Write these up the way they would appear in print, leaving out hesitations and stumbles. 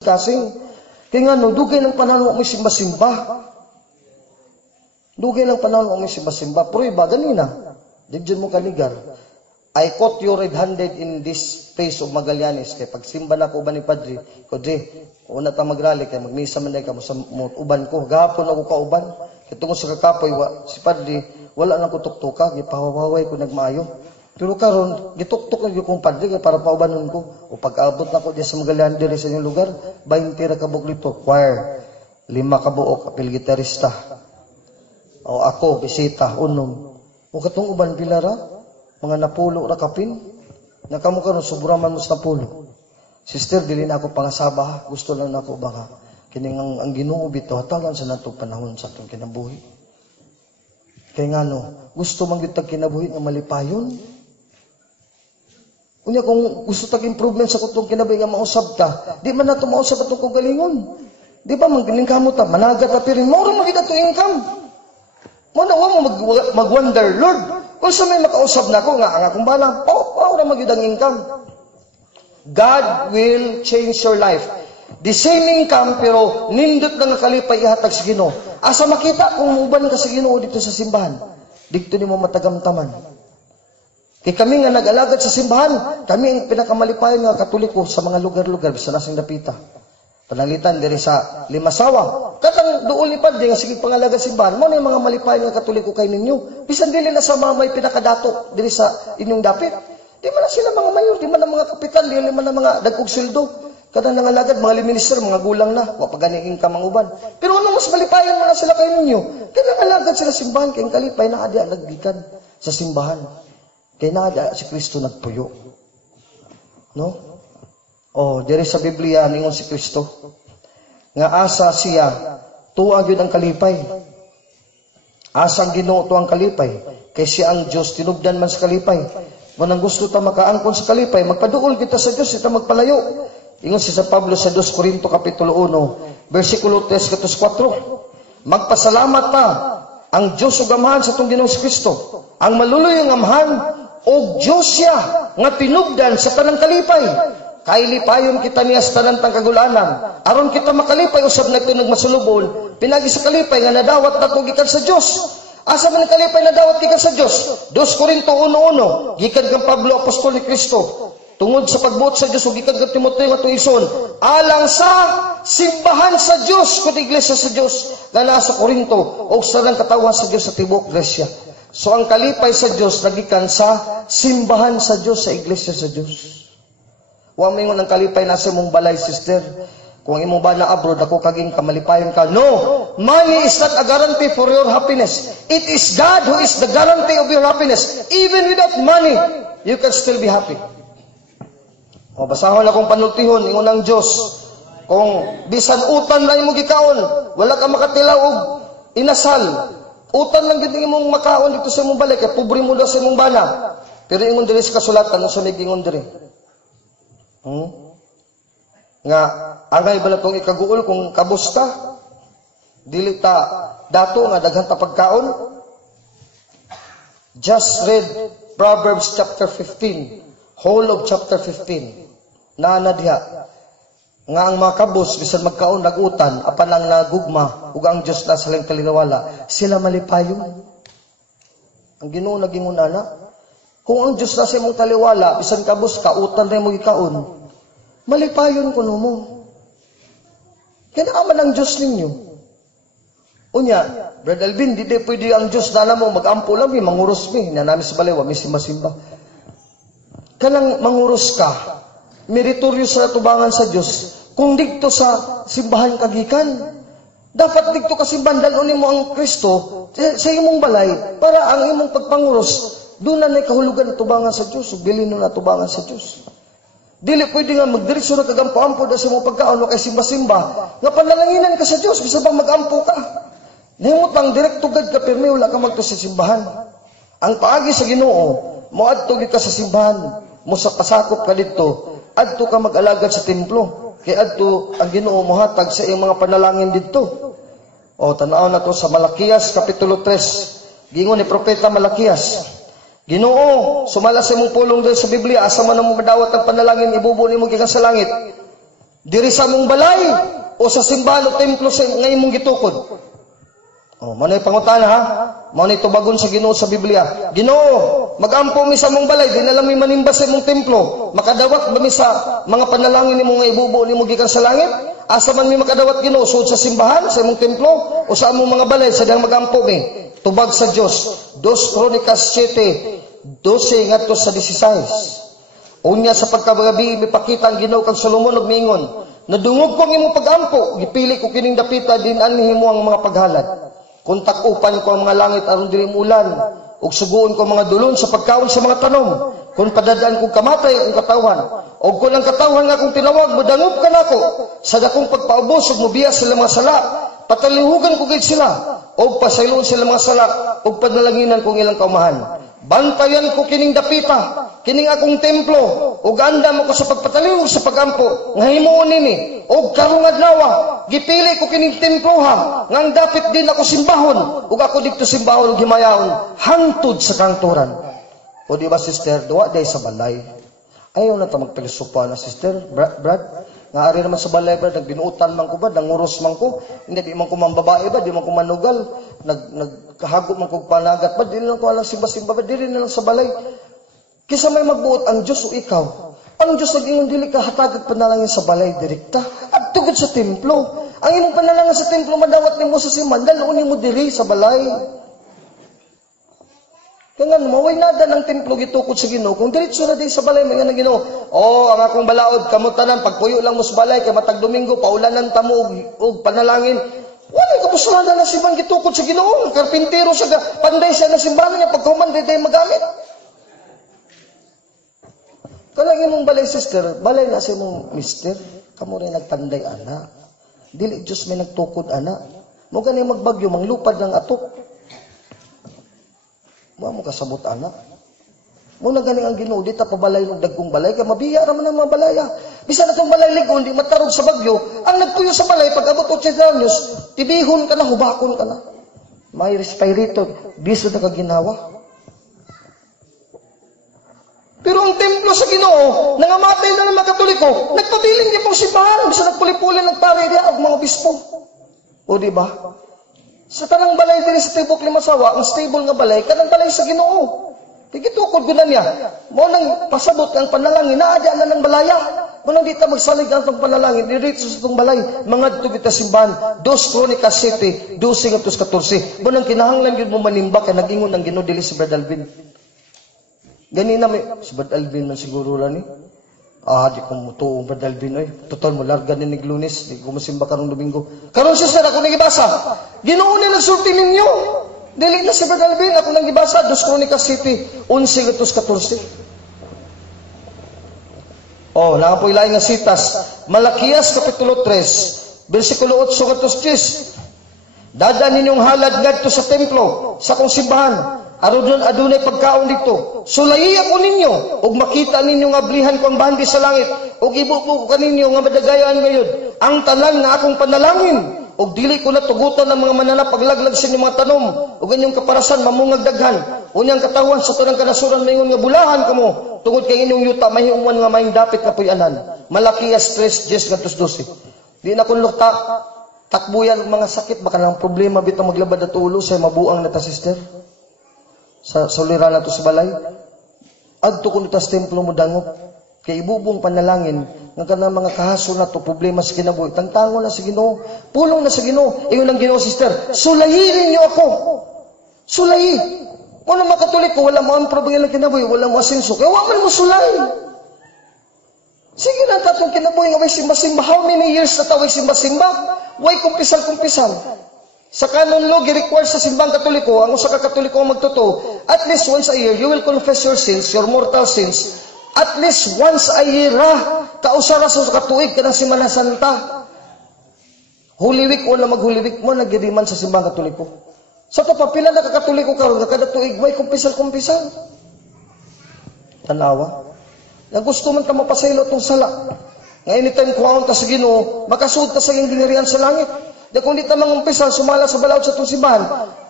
kasing. Kaya nga no, dugay ng panahon mo may simba-simba. Dugay ng panahon mo may simba-simba. Prueba, ganina. Digyan mo kanigar. I caught you red-handed in this place of Magallanes. Kaya pagsimba na ko uban ni Padre, Kodre, una ta magrally, kaya magmisa man ka mo sa uban ko. Gahapon ako kauban. Kaya tungkol sa kakapoy, si Padre, wala lang ko tuktuka, gipahawaway ko nagmaayo. Pero karon gituktok lang yung Padre, kaya para paubanon ko. O pag-abot na ko diya sa Magallanes, dire sa inyong lugar, 20 ra kabuk lito, choir, 5 kabuok, apil gitarista. O ako, bisita, unom. O katong uban pilara, mga napulo ra kapin, nakamo karon sobraman mo sa napulo. Sister, dili na ako pangasaba, gusto lang na ako baka. Kining ang Ginoo bito, hatagan sa natong panahon sa atong kinabuhi. Kaya nga no, gusto man gyud tag kinabuhi nga malipayon. Unya kung gusto tag improvement sa kutong kinabuhi nga mausab ta, di man nato mausab atong kagalingon. Di ba man gining kamot ta, managat ta pirin mo ra magid ato income. Mo na mo mag-wonder, Lord, kung sa may makausap na ako, nga ang akong balang, ora magyud ang income. God will change your life. The same income, pero nindot na nga kalipay ihatag sa Ginoo. Asa makita kung uban ka sa Ginoo dito sa simbahan, dito ni mo matagamtaman. Kaya kami nga nag-alagad sa simbahan, kami ang pinakamalipayon nga Katoliko sa mga lugar-lugar, sa nasing dapita. Pananglitan diri sa Limasawa. Katang duol ni Padre nga sige pangalaga simbahan, mo na yung mga malipayon nga Katoliko kay ninyo. Bisan dili na sa mga may pinakadato diri sa inyong dapit. Di man na sila mga mayor, di man na mga kapitan, di man na mga dagkog sweldo. Kadang nangalagad, mga minister, mga gulang na, wa pa ganing income ang uban. Pero ano mas malipayon mo na sila kay ninyo? Kaya nangalagad sila simbahan, kaya kalipay na adya nagdikan sa simbahan. Kaya na adya si Kristo nagpuyo. No? Oh, diri sa Biblia ningon si Kristo nga asa siya tuwa gyud ang kalipay. Asang Ginoo tuang kalipay kay siya ang Dios tinubdan man sa kalipay. Kung ang gusto ta makaangkon sa kalipay, magpaduol kita sa Dios, ita magpalayo. Ingon si San Pablo sa 2 Corinto kapitulo 1, bersikulo 3 katus 4. Magpasalamat ta ang Dios ug amahan sa atong Ginoong Kristo, ang maluluyong amahan og Dios siya nga tinubdan sa tanang kalipay. Kailipayon kita niya sa tanan tang kagulanan. Aron kita makalipay usab na ito nagmasulubon, pinagi sa kalipay nga nadawat nato gikan sa Dios. Asa man ang kalipay nadawat gikan sa Dios? 2 Corinto 1:1, gikan kang Pablo apostol ni Kristo. Tungod sa pagbuot sa Dios ug gikan kang Timoteo nga tuison, alang sa simbahan sa Dios kud iglesia sa Dios nga nasa Corinto ug sa lang katawhan sa Dios sa tibuok Gresya. So ang kalipay sa Dios nagikan sa simbahan sa Dios, sa iglesia sa Dios. Wa mingon ang kalipay nasa mong balay, sister. Kung imo ba na abroad ako kaging kamalipayon ka. No, money is not a guarantee for your happiness. It is God who is the guarantee of your happiness. Even without money, you can still be happy. O basahon akong panultihon ingon ang Dios. Kung bisan utan lang imong gikaon, wala ka makatilaw og inasal. Utan lang gid imong makaon dito sa imong balay kay pobre mo daw sa imong bana. Pero ingon diri sa kasulatan, unsa may gingon diri? Nga angay bala tong ikaguol kung kabusta dili ta dato nga daghan ta pagkaon. Just read Proverbs chapter 15, whole of chapter 15. Naana diha nga ang mga kabus bisan magkaon nagutan apan lang nagugma ug ang Dios na saling kaliniwala sila malipayon. Ang Ginoo nagingon ana, kung ang Diyos na siya mong taliwala, bisan kabus ka, utan na mo ikaon, malipayon ko mo. Kaya naaman ang Diyos ninyo. Unya, Brad Alvin, di pwede ang Diyos na mo, mag-ampo lang, manguros mi, na namin sa baliwa, may simba-simba. Kanang manguros ka, meritoryo sa tubangan sa Diyos, kung digto sa simbahan kagikan, dapat digto ka simbahan, dalon mo ang Kristo sa imong balay, para ang imong pagpanguros, doon na kahulugan na tubangan sa Diyos, ug dili na tubangan sa Diyos. Dili pwede nga magdiretso na kagampo-ampo da sa imong pagkaon o kay simba-simba, nga panlanginan ka sa Diyos, bisa bang mag-ampo ka. Nahimot ang direkto gad ka, pirmi, wala ka magto sa simbahan. Ang paagi sa Ginoo, moadto gid ka sa simbahan, mo sa pasakop ka dito, adto ka mag-alagad sa templo, kay adto ang Ginoo mohatag sa iyong mga panalangin didto. O tan-aw na to sa Malakias kapitulo 3, gingon ni propeta Malakias, Ginoo, sumala sa imong pulong dahil sa Biblia, asa man mo madawat ang panalangin, ibubo nimo gikan sa langit. Diri sa mong balay o sa simbahan o templo sa ngayon mong gitukod. Oh, manay pangutana ha. Manay tubagon sa Ginoo sa Biblia. Ginoo, magampo mi sa mong balay, di na lang mi manimba sa mong templo. Makadawat ba mi sa mga panalangin nimo nga ibubuo nimo gikan sa langit? Asa man mi makadawat Ginoo sud sa simbahan, sa mong templo o sa among mga balay sa dihang magampo mi? Tubag sa Dios. 2 Kronikas 7:12 ngadto sa 16. Unya sa pagkagabi mipakita ang Ginoo kang Solomon ug miingon, nadungog ko ang imong pagampo, gipili ko kining dapita din anhi mo ang mga paghalad. Kung takupan ko ang mga langit aron dili ulan, ug suguon ko ang mga dulon sa pagkaon sa mga tanom, kung padadaan kong kamatay ang katawhan, ug kung ang katawhan nga kung tinawag mo dangop ka nako, sa dakong pagpaubos ug mobiya sila mga sala, patalihugan ko gid sila, ug pasayloon sila mga sala, ug panalanginan kong ilang kaumahan. Bantayan ko kining dapita, kining akong templo, ug andam ako sa pagpataliw sa pagampo, nga himuon nini, ug karong adlaw, gipili ko kining temploha, nga ang dapit din ako simbahon, ug ako dito simbahon ug himayahon, hangtod sa kanturan. O di ba sister, duwa day sa balay. Ayaw na ta magtalisupa na sister, Brad. Nga ari naman sa balay, Brad, nagbinuutan man ko ba, nanguros man ko, hindi di man ko man babae ba, di man ko manugal, nagkahagop man ko panagat ba, di lang ko alang simba-simba ba, di rin na lang sa balay. Kisa may magbuot ang Diyos o ikaw, ang Diyos nag-ingon dili ka hatagag panalangin sa balay direkta, at tugod sa templo. Ang imong panalangin sa templo, madawat nimo sa simbahan, dalunin mo diri sa balay. Kaya nga, maway nada ng templo gitukod sa Ginoo. Kung diretso na din sa balay, may nga ng Ginoo. Oh, ang akong balaod, kamutanan, pagpuyo lang mo sa balay, kay matag Domingo, paulanan tamo og panalangin. Wala ka pusulanan na simbahan gitukod sa Ginoo. Karpintero siya, panday siya na simbahan niya, pagkahuman, di magamit. Kanang imong balay, sister, balay na sa imong mister, kamo rin nagpanday, ana. Dili, Diyos may nagtukod, ana. Mo gani magbagyo, manglupad ng atok. Mo kasabot anak. Mo na ganing ang Ginoo dita pabalay ng dagkong balay kay mabiya ra man ang mga balaya. Bisan atong balay ligon di matarog sa bagyo, ang nagpuyo sa balay pag abot 80 anyos, tibihon ka na, hubakon ka na. May respirator, biso na kaginawa. Pero ang templo sa Ginoo, nangamatay na ng mga Katoliko, nagpabiling niya pong simbahan, bisan nagpuli-puli nagpare diya og mga obispo. O di ba? Sa tanang balay din sa Tibok Limasawa, ang stable nga balay, kanang balay sa Ginoo. Tigitukod ko na niya. Mo nang pasabot ang panalangin, naadya na ng balaya. Mo nang dita magsalig ang itong panalangin, diretso sa itong balay, mga dito kita simbahan, 2 Kronikas 7, 12-14. Mo nang kinahanglan yun mo manimba, kaya nag-ingon ng Ginoo dili si Brad Alvin. Ganina may, si Brad Alvin man siguro lang ni. Di ko mutuong Brad Alvin, total mo, larga ni Lunes, di ko masimba karong Domingo. Karon sister, ako nagibasa. Ginoo na nagsulti ninyo. Dili na si Brad Alvin, ako nagibasa, 2 Kronikas 7, 11-14. Nakapoy laing nga sitas. Malakias, Kapitulo 3, versikulo 8-10. Dada ninyong halad ngadto sa templo, sa kong simbahan. Aron adunay pagkaon dito. Sulayi ako ninyo, ug makita ninyo nga blihan ko ang bandi sa langit, ug ibubuo ko kaninyo nga madagayan ngayon ang tanan nga akong panalangin, ug dili ko natugutan ng mga mananap paglaglag sa inyong mga tanom, ug inyong kaparasan mamungag daghan. Unyang katawan sa tanang kanasuran mayngon nga bulahan kamo, tungod kay inyong yuta mahiuman nga maing dapit nga puy-anan. Malakias 3:10-12. Di na kun lukta takbuyan mga sakit, baka nang problema bitaw maglabad at ulo sa mabuang na ta sister. Sa suliran na to sa balay, adto ko nito sa templo mo dangop, kay ibubong panalangin, nga kanang mga kahaso na to, problema sa kinabuhi, tangtango na sa Ginoo, pulong na sa Ginoo, ingon ang Ginoo sister, sulayirin niyo ako, sulayi, kung mga Katoliko, wala mo ang problema ng kinabuhi, wala mo asenso, kaya waman mo sulay, sige na tatong kinabuhi, nga may simba-simba, how many years na taway simba-simba, way kumpisal-kumpisal, sa canon law, gi-require sa simbang Katoliko, ang usa ka Katoliko ang magtuto, at least once a year, you will confess your sins, your mortal sins, at least once a year, kausara sa katuig ka ng Semana Santa. Holy Week, wala mag-Holy Week mo, nagiriman sa simbang Katoliko. Sa ito pa, pila na ka-Katoliko karon na kada tuig, may kumpisal-kumpisal. Tanawa. Na gusto man ka mapasaylo itong sala. Nga anytime kuhaon ka sa Ginoo, makasuod ka sa iyong ginirian sa langit. Dahil kung di ta mangumpisal, sumala sa balaod sa itong simbahan,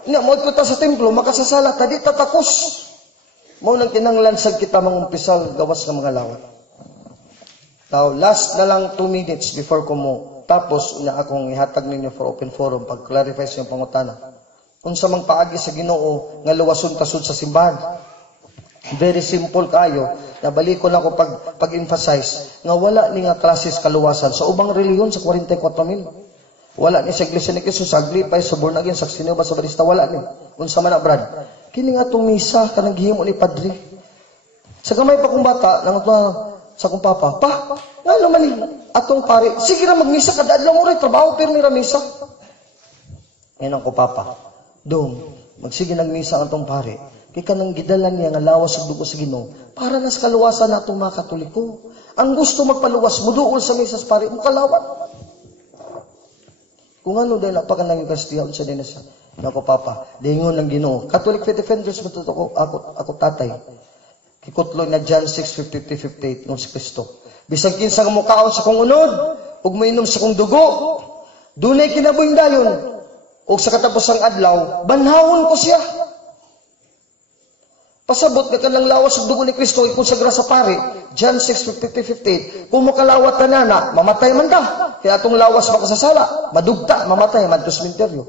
mo ito ta sa templo, makasasala, tadi tatakos. Mo nang kinanglansag kita mangumpisal, gawas ng mga lawat. Now, last na lang 2 minutes before ko mo. Tapos, na akong ihatag ninyo for open forum, pag-clarify sa yung pangutana. Kung sa mga paagi sa Ginoo, nga luwason tasod sa simbahan. Very simple kayo. Nabalik ko na ako pag-emphasize nga wala ni nga klases kaluwasan sa ubang reliyon sa 44,000. Wala ni sa Iglesia ni Cristo, sa Aglipay, sa Born Again, sa Sinova, sa Barista, wala ni. Unsa man na, Brad. Kini nga itong misa, kanang gihimo ni Padre. Sa gamay pa kong bata, sa kong papa, nga naman ni, atong pare, sige na magmisa, kadadlaw mo rin, trabaho, pero may ramisa. Ngayon ang ko, papa, dong, magsige nagmisa ang atong pare, kaya ka nang gidalan niya nga lawas sa dugo sa Ginoo, para nas kaluwasan natong mga Katoliko. Ang gusto magpaluwas, muduol sa misas pare, mukalawat. Kung ano dahil napakan lang yung kastiyaon sa dinasa. Nako papa, dingon ng Ginoo. Catholic Faith Defenders, matuto ako tatay. Kikutlo na John 6:53-58 ng si Kristo. Bisag kinsa nga mukaon sa kong unod, ug mainom sa kong dugo, dunay kinabuhing dayon, ug sa katapusang adlaw, banhawon ko siya. Pasabot nga kanang lawas sa dugo ni Kristo ikonsagra sa pare, John 6:53-58. Kung makalawat ka na, mamatay man ka. Kaya atong lawas makasasala, madugta, mamatay man to sementeryo.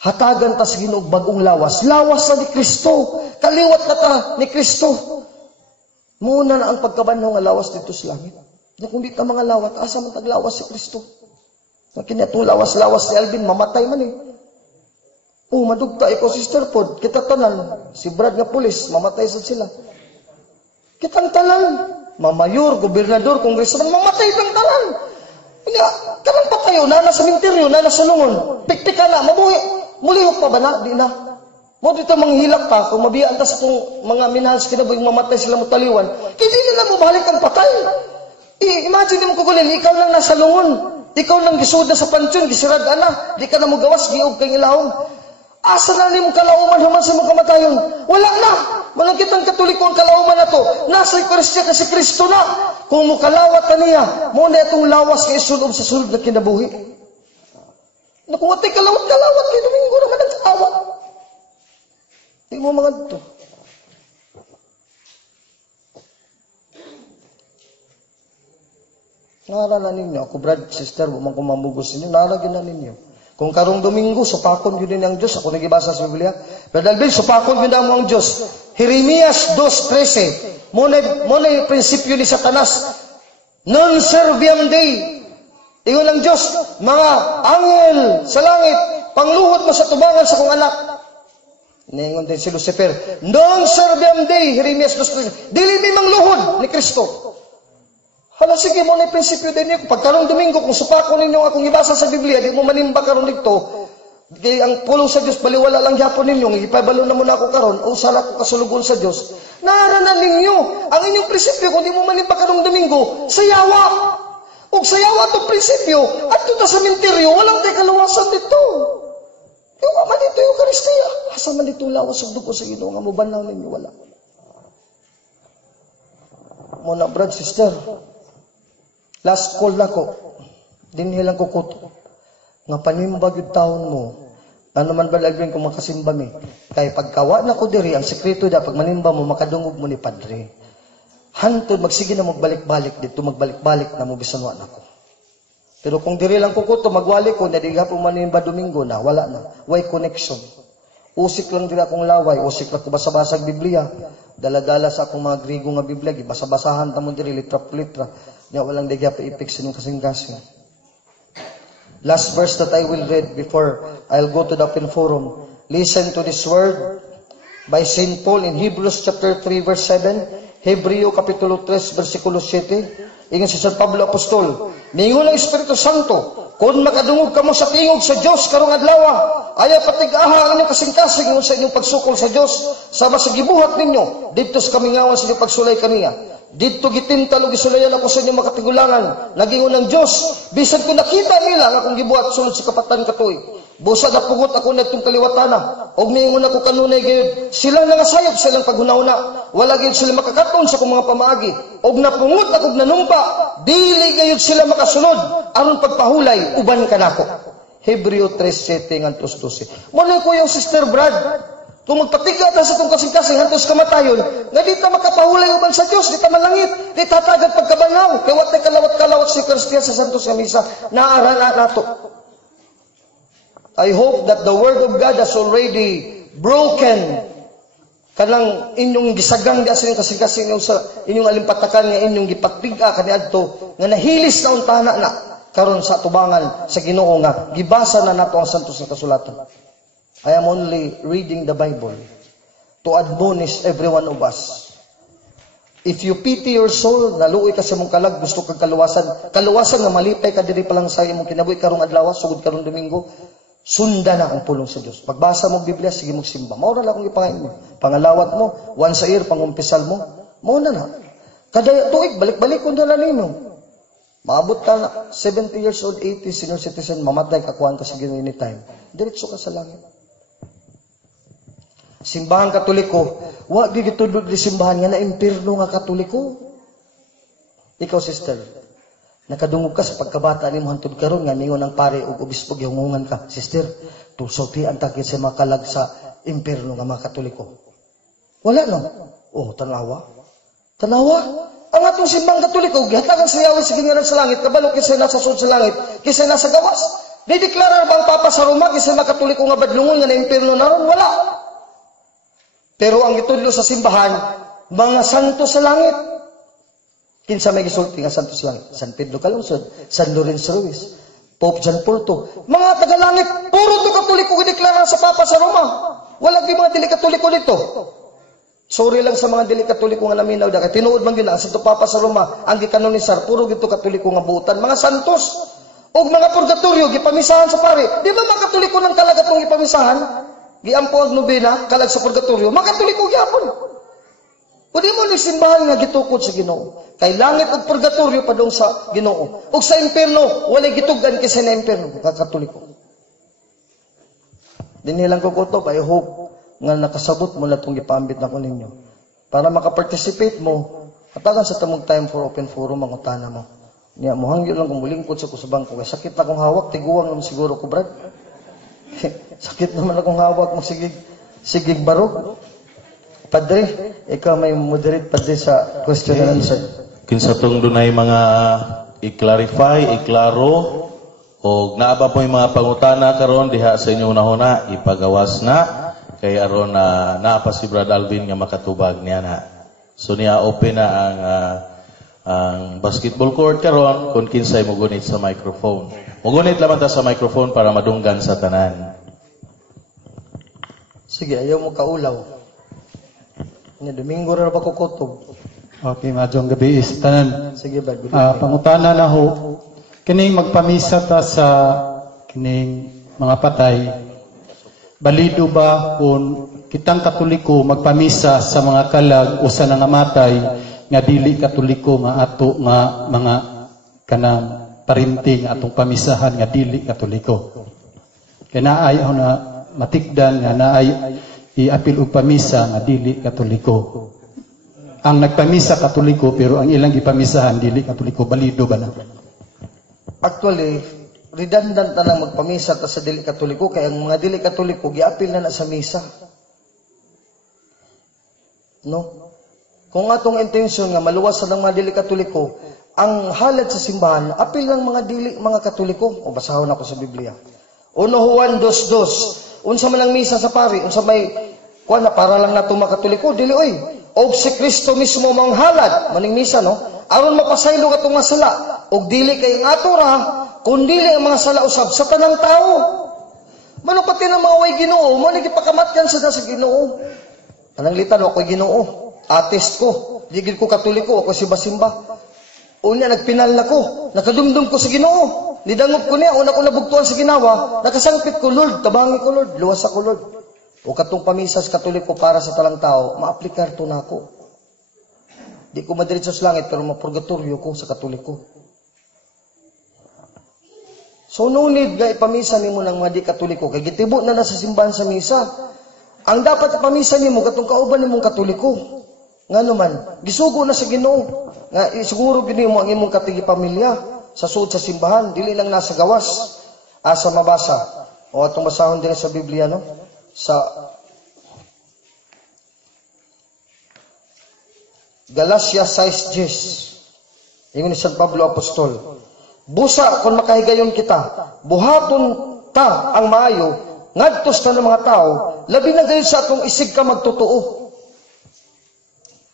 Hatagan ta sa Ginoo bagong lawas. Lawas na ni Kristo. Kaliwat na ta ni Kristo. Muna na ang pagkabanhaw nga lawas dito sa langit. Kung di ta mga lawat, asa man taglawas si Kristo. Kini atong lawas-lawas si Alvin, mamatay man eh. Madugta ikaw, Sister Pod. Kita tanan, si Brad nga pulis, mamatay sa sila. Kitang tanan, mamayor, gobernador, kongresman, mamatay pang tanan. Nga, kanang patayo, nana sa minteryo, nana sa lungon. Pikpika na, mabuhi. Mulihok pa ba na? Di na. Mo dito manghilak pa, kung mabiyaan ta sa itong mga minahal sa kinabuhi, mamatay sila mo taliwan, hindi nila mo balik ang patay. Imagine mo kugulin, ikaw lang nasa lungon. Ikaw lang gisuda sa pansyon, gisirad na. Di ka na mo gawas, giog kang ilahong. Asa na ni mong kalauman naman sa mga kamatayon? Wala na. Walang kitang Katoliko ang kalauman na to. Nasa Eucharistia kasi Kristo na. Kung mo kalawat ka niya, muna itong lawas kay isulob sa sulod na kinabuhi. Nakuwatay kalawat kay Domingo naman ang kaawa. Hindi mo mga ito. Naralan ninyo. Ako, Brad, sister, bumang kumamugos ninyo. Naragyan na ninyo. Kung karong Domingo, supakon yun din ang Diyos. Ako nagibasa sa Biblia. Brad Alvin, supakon yun ang ang Diyos. Jeremias 2:13. Muna yung prinsipyo ni Satanas. Non serviam Dei. Ingon ang Diyos, mga angel sa langit, pangluhod mo sa tubangan sa kong anak. Ningon din si Lucifer. Non serviam Dei. Jeremias 2:13. Dili may mangluhod ni Kristo. Hala, sige mo na yung prinsipyo din niyo. Pagkarong Domingo, kung supako ninyo akong ibasa sa Biblia, di mo manimba karon dito, kaya ang pulong sa Diyos, baliwala lang yapon ninyo, ipabalo na muna ako karon, o sala ko kasulugon sa Diyos. Naaranan ninyo, ang inyong prinsipyo, kung di mo manimba karong Domingo, sayawa. O sayawa itong prinsipyo, at ito sa minteryo, walang tayo kaluwasan dito. Yung man dito yung Eucharistia. Asa man dito lawas ang dugo sa Ginoo, nga mo banaw ninyo, wala. Muna, brad, sister, last call na ko, dinhilang ko kuto, nga panimbag yung taon mo, ano man ba lagyan kung makasimba mi, kay pagkawa na ko diri, ang sekreto da, pag manimba mo, makadungog mo ni Padre. Hantod, magsige na magbalik-balik dito, magbalik-balik na mo bisanwa na ko. Pero kung diri lang ko kuto, magwali ko, nadiga po manimba Domingo na, wala na, way connection. Usik lang dira akong laway, usik lang ko basa-basag Biblia, dala-dala sa akong mga Grigo nga Biblia, basa-basahan tamon diri, litra po litra, niya walang digya pa ipik sinong kasing-kasing. Last verse that I will read before I'll go to the open forum. Listen to this word by St. Paul in Hebrews chapter 3 verse 7, Hebreo kapitulo 3 versikulo 7. Ingon si San Pablo Apostol, ningon ang Espiritu Santo, kung makadungog kamo sa tingog sa Dios karong adlaw, ayaw patig-aha ang inyong kasing-kasing sa inyong pagsukol sa Dios, sama sa gibuhat ninyo, dito sa kamingawan sa inyong pagsulay kaniya. Dito gitintal o gisulayan ako sa inyong makatigulangan. Nagingon ng Diyos, bisan ko nakita nila nga akong gibuhat sulod sa kapatan katuig. Busa na pugot ako na itong kaliwatana. Og niingon ako kanunay gayud, sila nangasayop sa ilang paghunahuna. Wala gayud sila makakaton sa kong mga pamaagi. Og napungot ako nanumpa, dili gayud sila makasunod. Aron pagpahulay, uban ka nako. Hebreo 3:7 ngantos 12. Muna ko yung Sister Brad, Kung magpatiga ta sa itong kasing-kasing, hantos kamatayon, nga di ta makapahulay uban sa Diyos, di ta malangit, di ta tagad pagkabangaw, kaya wat kalawat-kalawat si Kristiya sa Santos nga Misa, naarana nato. I hope that the Word of God has already broken kanang inyong gisagang di asin kasing-kasing sa inyong alimpatakan nga inyong gipatiga kaniadto nga nahilis na untana na karon sa tubangan sa Ginoo nga gibasa na nato ang santos nga kasulatan. I am only reading the Bible to admonish every one of us. If you pity your soul, naluoy ka sa mong kalag, gusto kang kaluwasan nga malipay ka diri pa lang sa imong kinabuhi karong adlaw, sugod karong Domingo, sunda na ang pulong sa Dios. Pagbasa mo Biblia, sige mo simba. Mao na lang akong ipangain mo. Pangalawat mo, once a year, pangumpisal mo, mao na. Kada tuig, balik-balik ko na nino. Maabot ka na, 70 years old, 80, senior citizen, mamatay ka, kuhaan ka sa Ginoo anytime. Diretso ka sa langit. Simbahan Katoliko, wag gigitudlod di simbahan nga na impierno nga Katoliko. Ikaw, sister, nakadungog ka sa pagkabata ni mo hantod karon nga ningon ang pare ug obispo gihungungan ka, sister, tusopi ang takit sa makalag sa impierno nga mga Katoliko. Wala no? Oh, tanawa. Tanawa. Ang atong simbang Katoliko gihatagan sa Yahweh sa gingaran sa langit, kabalo kisay nasa sud sa langit, kisay nasa gawas. Dideklara bang Papa sa Roma kisay mga Katoliko nga badlungon nga na impierno naron? Wala. Pero ang gitudlo sa simbahan, mga santo sa langit. Kinsa may gisulti nga santo sa langit? San Pedro Calungsod, San Lorenzo Ruiz, Pope John Paul II. Mga tagalangit, puro to Katoliko gideklara sa Papa sa Roma. Wala di mga dili Katoliko dito. Sorry lang sa mga dili Katoliko nga naminaw da kay tinuod man gyud ang Santo Papa sa Roma, ang gikanonisar puro gito Katoliko nga buutan, mga santos. Og mga purgatorio gipamisahan sa pare. Di ba mga Katoliko nang kalag atong gipamisahan? Giampo ang nobena, kalag sa purgatorio, makatuliko gyapon. Pwede mo ni simbahan nga gitukod sa Ginoo. Kay langit ug purgatorio padung sa Ginoo. Ug sa impierno, walay gitugan kaysa na impierno, katoliko. Dinhi lang ko kutob, I hope nga nakasabot mo na itong gipaambit na ko ninyo. Para makaparticipate mo, katagan sa tamog time for open forum ang utana mo. Niya, muhangyo lang kung mulingkod sa kusabang ko. Kaya sakit na kong hawak, tiguang naman siguro ko, Brad. Sakit naman akong hawak mo, sigig barog. Padre, ikaw may moderate padre sa question and answer. Kinsa tong dunay mga i-clarify, iklaro, o naaba po yung mga pangutana karon diha sa inyong nahuna, ipagawas na, kay aron naapa si Brad Alvin nga makatubag niya na. So niya open na ang basketball court karon kung kinsay mo gunit sa microphone. Mugunit lamang ta sa microphone para madunggan sa tanan. Sige, ayaw mo kaulaw. Ni Domingo ra ba ko kutob? Okay, madjong gabi is tanan. Sige ba? Pangutana na ho, kining magpamisa ta sa kining mga patay, balido ba kung kitang Katoliko magpamisa sa mga kalag o sa nangamatay nga dili Katoliko nga ato nga mga kanang parinting atong pamisahan nga dili Katoliko. Kaya naay na matikdan nga naay iapil og pamisa nga dili Katoliko. Ang nagpamisa Katoliko pero ang ilang gipamisahan dili Katoliko, balido ba na? Actually, redundant na lang magpamisa ta sa dili Katoliko kay ang mga dili Katoliko giapil na sa misa. No? Kung atong intention nga maluwas sa mga dili Katoliko, ang halad sa simbahan, apil ng mga Katoliko. O basahon ako sa Biblia. 1 Juan 2:2. Unsa man ang misa sa pari, unsa may kuan na para lang nato mga Katoliko, dili oy. Og si Kristo mismo mong halad, maning misa no. Aron mapasaylo katong mga sala, og dili kay ato ra, kun dili ang mga sala usab sa tanang tao. Mano pati na mga way Ginoo, mo ni gipakamatyan sa Ginoo. Anang litan ako Ginoo. Atest ko, digid ko Katoliko, ako simba-simba. Unya nagpinal na ko, nakadumdum ko sa Ginoo. Nidangop ko niya, una ko nabugtuan sa ginawa, nakasangpit ko, Lord, tabangi ko, Lord, luwas ako, Lord. O katong pamisas Katoliko para sa talang tao, maaplikar to na ako. Di ko madiretso sa langit, pero mapurgatorio ko sa Katoliko. So no need nga ipamisa nimo ng mga di Katoliko, kay gitibo na sa simbahan sa misa. Ang dapat ipamisa nimo katong kauban nimong Katoliko. Nga naman, gisugo na sa Ginoo. Nga siguro ginimo ang imong katigi pamilya sa suod sa simbahan, dili lang nasa gawas. Asa mabasa. O atong basahon din sa Biblia no. Sa Galacia 6:10. Ingon ni San Pablo Apostol. Busa kung makahigayon kita, buhaton ta ang maayo, ngadtos ta ng mga tao, labi na gayon sa atong isig ka magtotoo.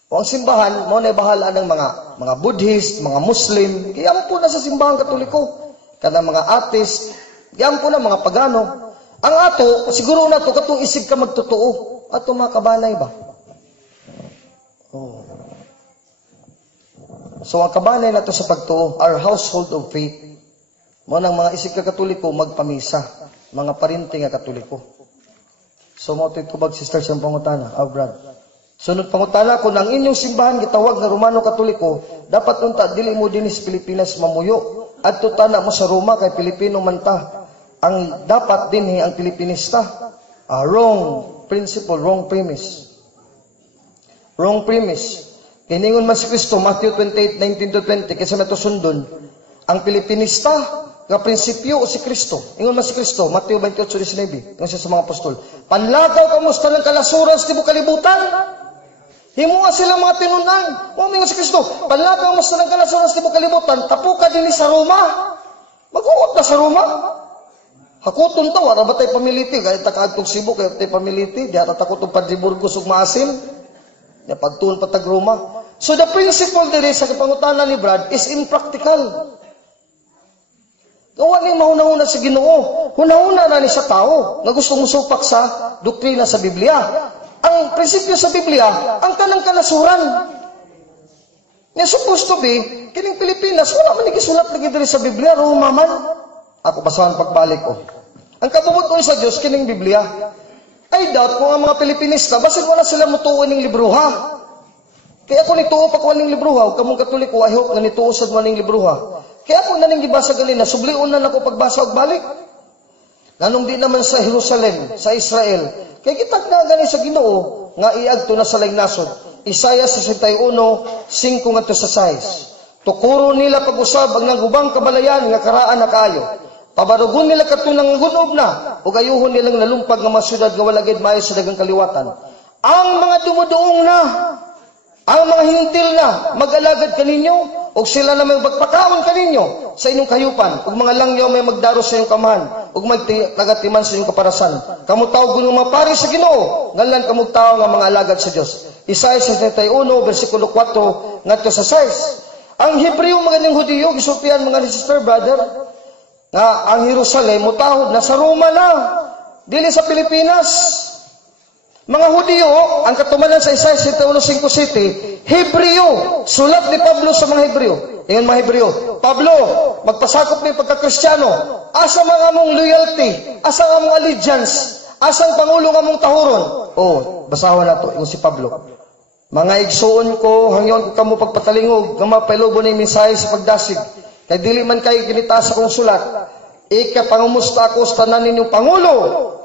O ang simbahan, mo na bahala ng mga Buddhist, mga Muslim, kaya po na sa simbahan Katoliko, kanang mga atheist, kaya po na mga pagano. Ang ato, siguro na to, katong isig ka magtotoo, ato mga kabanay ba? Oh. So ang kabanay na to sa pagtuo, our household of faith, mo nang mga isig ka Katoliko, magpamisa, mga parinting nga Katoliko. So mo ito itubag, sister, siyang pangutana, Brad. Sunod pangutana, kung ang inyong simbahan gitawag na Romano Katoliko, dapat unta dili mo dinis Pilipinas mamuyo at tutana mo sa Roma kay Pilipino man ta. Ang dapat dinhi ang Pilipinista. Wrong principle, wrong premise. Wrong premise. Kiningon man si Kristo, Matthew 28:19-20, kasi nato sundon, ang Pilipinista nga prinsipyo o si Kristo. Ingon man si Kristo, Matthew 28:19, ingon siya sa mga apostol, panlakaw kamusta ng kalasuran sa tibok kalibutan? Himuha sila mga tinunan. Umingon si Kristo, panlakaw kamusta ng kalasuran sa tibok kalibutan, tapo ka din sa Roma. Mag-uot na sa Roma. Hakuton to, wala ba tayo pamiliti? Kaya takaagtong Cebu, kaya tayo pamiliti. Di ata takotong Padre Burgos ug maasim. Di pagtuon patag Roma. So the principle diri sa kapangutanan ni Brad is impractical. Gawa ni mahuna-huna sa Ginoo. Huna-huna na ni sa tao nga gusto musupak sa doktrina sa Biblia. Ang prinsipyo sa Biblia, ang kanang kalasuran. Nga supposed to be, kining Pilipinas, wala man nagisulat lagi diri sa Biblia, Roma man. Ako basahan pagbalik ko. Ang kabubuton sa Dios kining Biblia. I doubt kung ang mga Pilipinista, basin wala sila mutuon ning libruha. Kaya kung nituo pa ko ning libruha, ug kamong Katoliko, I hope na nituo sad mo ning libruha. Kaya kung naning gibasa gali na, subliun na nako pagbasa og balik. Nanong di naman sa Jerusalem, sa Israel, kaya kitag na gani sa Ginoo nga iagto na sa laing nasod. Isaiah 61:5-6. Tukuro nila pag-usab ang nagubang kabalayan nga karaan na kaayo. Pabarugon nila katunang gunob na ug ayuhon nilang nalumpag nga mga syudad nga wala gid maayo sa daghang kaliwatan. Ang mga dumuduong na, ang mga hintil na mag-alagad kaninyo ug sila na may magpakaon kaninyo sa inyong kayupan ug mga langyaw may magdaro sa inyong kamahan ug magtagatiman sa inyong kaparasan. Kamo tawag ng mga pari sa Ginoo, nganlan kamo tawo nga mga alagad sa Dios. Isaiah 61:4 ngadto sa 6. Ang Hebreo mga ning Hudiyo gisultihan mga ni sister brother nga ang Jerusalem mutahod na sa Roma na, dili sa Pilipinas. Mga Hudiyo, ang katumanan sa Isaiah 61:5, Hebreo, sulat ni Pablo sa mga Hebreo. Ingon mga Hebreo, Pablo, magpasakop ni pagka-Kristiyano, asa mga mong loyalty, asa nga mong allegiance, asang pangulo nga mong tahuron. Oh, basahan na to, ingon si Pablo. Mga igsuon ko, hangyon ko kamo pagpatalingog, nga mapailobo na yung mensahe sa pagdasig. Kay dili man kayo kinita sa kong sulat, ikapangumusta ako sa tanan ninyong Pangulo,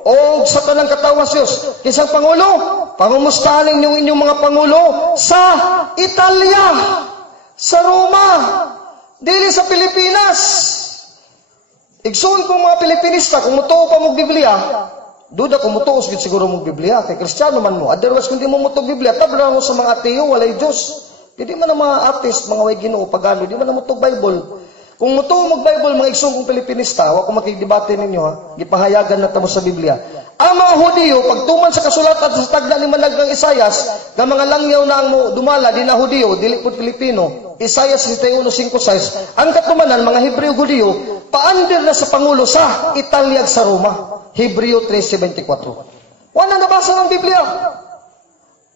o sa tanang katawa sa Diyos. Kisang Pangulo, pangumustahan ninyo inyong mga Pangulo sa Italia, sa Roma, dili sa Pilipinas. Igsuon kong mga Pilipinista, kung mutuo pa mong Biblia, duda kung mutuos siguro mong Biblia, kay Kristiyano man mo. Otherwise, kung di mo mutuo Biblia, tabla mo sa mga ateo, walay Diyos. Hindi man ang mga atheist, mga way Ginoo, pagano, di man ang mutuo Bible. Kung mutuo mag-Bible, mga igsong kong Pilipinista, wala ko makikidebate ninyo, ha? Gipahayagan na tamo sa Biblia. Ang mga Hudiyo, pagtuman sa kasulatan sa tagda ni Managgang Isayas, nga mga langyaw na ang dumala, di na Hudiyo, dili po Pilipino, Isaiah 61:5-6, ang katumanan, mga Hebreo Hudiyo, paandir na sa Pangulo sa Italia sa Roma. Hebreo 3:74. Wala nabasa ng Biblia.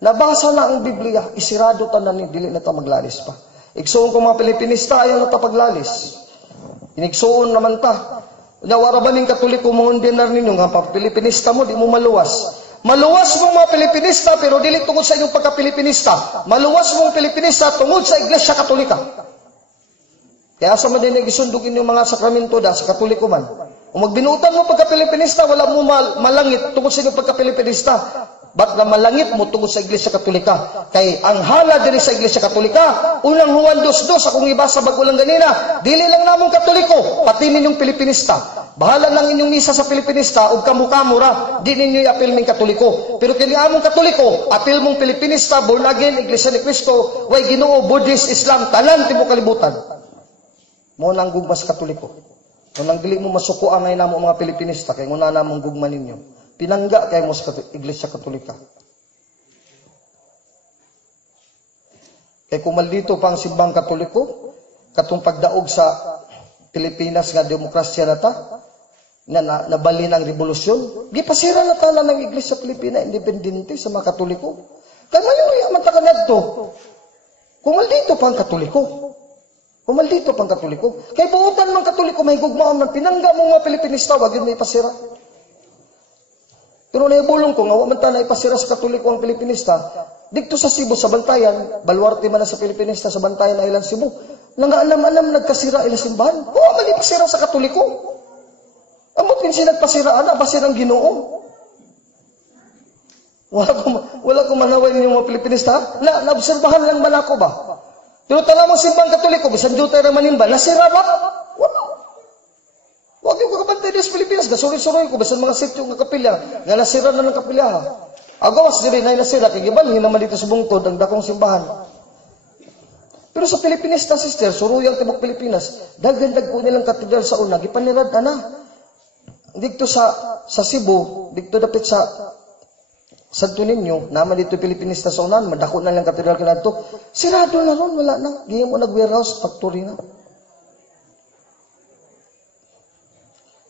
Nabasa na ang Biblia, isirado tanan ni dili na ta maglalis pa. Igsuon ko mga Pilipinista, ayaw na ta paglalis. Inigsuon naman ta. Nawara ba ning Katoliko mo undinar ninyo nga pa Pilipinista mo di mo maluwas. Maluwas mong mga Pilipinista pero dili tungod sa inyong pagka-Pilipinista. Maluwas mong Pilipinista tungod sa Iglesia Katolika. Kaya sa man din igisundog inyong mga sakramento da sa Katoliko man. Kung magbinutan mo pagka-Pilipinista, wala mo malangit tungod sa inyong pagka-Pilipinista. Ba't na malangit mo tungod sa Iglesia Katolika? Kay ang hala diri sa Iglesia Katolika, unang Juan 2:2, akong ibasa bago lang ganina, dili lang namong Katoliko, pati ninyong Pilipinista. Bahala lang inyong misa sa Pilipinista ug kamo-kamo ra, di ninyo i-apil ming Katoliko. Pero kini among Katoliko, apil mong Pilipinista, born again, Iglesia ni Cristo, way Ginoo, Buddhist, Islam, tanan tibuok kalibutan. Mo nang gugmas Katoliko. Mo nang dili mo masukuan ngay namo mga Pilipinista kay nguna namong gugma ninyo. Pinangga kay mo sa Iglesia Katolika. Kay kung maldito pa ang simbang Katoliko, katong pagdaog sa Pilipinas nga demokrasya na ta, na nabali ng revolusyon, gipasira na tala ng Iglesia Pilipina independente sa mga Katoliko. Kaya ngayon, man ta kanadto. Kung maldito pa ang Katoliko. Kung maldito pa ang Katoliko. Kay buutan mang Katoliko, may gugmaon ng pinangga mong mga Pilipinista, wag yun may ipasira. Pero naibulong ko, nga man ta na ipasira sa Katoliko ang Pilipinista, dito sa Cebu, sa Bantayan, baluarte man na sa Pilipinista, sa Bantayan na ilang Cebu, nangaalam-alam nagkasira ilang simbahan. Oo, mali pasira sa Katoliko. Amot kinsi nagpasira, pasirang Ginoo. Wala ko manaway ninyo mga Pilipinista. Naobserbahan lang man ako ba? Pero talamang simbang Katoliko, bisan jutay na manimba, nasira ba? Wala. Huwag yung kakabantay din sa Pilipinas, gasuri-suroy ko, bisan mga sityo ng kapilya, nga nasira na ng kapilya. Agawas diri na nasira, kay gibalhin naman dito sa bungtod ang dakong simbahan. Pero sa Pilipinista, sister, suruyang tibok Pilipinas, dagdag ko nilang katedral sa una, gipanirad na. Dito sa Cebu, dito dapit sa Santo Niño, naman dito Pilipinista sa unan, madako na lang katedral ka na ito, sirado na ron, wala na. Giyam mo nag-warehouse, factory na.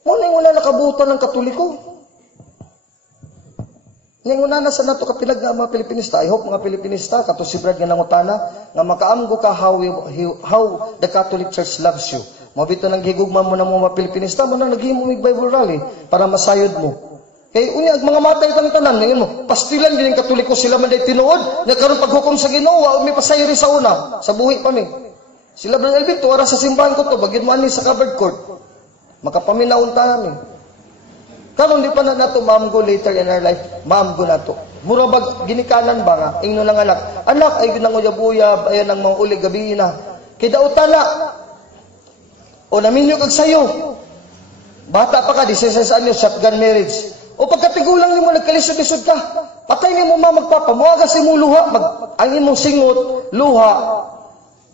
Muna yung wala nakabutan ng Katoliko. Ngayon na sa nato kapilag nga mga Pilipinista, I hope mga Pilipinista, kato si Brad nga nangutana, nga makaamgo ka how the Catholic Church loves you. Mabito nang gigugma mo na mga Pilipinista, mo nang naghihimumig Bible rally para masayod mo. Kaya unya, mga matay tanan, ngayon mo, pastilan din yung Katoliko sila man day tinuod, nagkaroon paghukom sa Ginoo, may pasayri sa una, sa buhi pa mi. Sila Brad Elvin, tuwara sa simbahan ko to, bagid mo ani sa covered court. Makapaminaon ta namin. Karon di pa na nato maamgo later in our life, maamgo na to. Mura bag ginikanan ba nga, ingno ng anak ay ginanguyab-uyab, ayan ang mga uli gabi na. Kay daotana, o naminyo kag sayo, bata pa ka, 16 anyos, shotgun marriage. O pagkatigulang ni mo, nagkalisod-lisod ka, patay ni mo magpapa, muagas mo luha, ang imong singot, luha,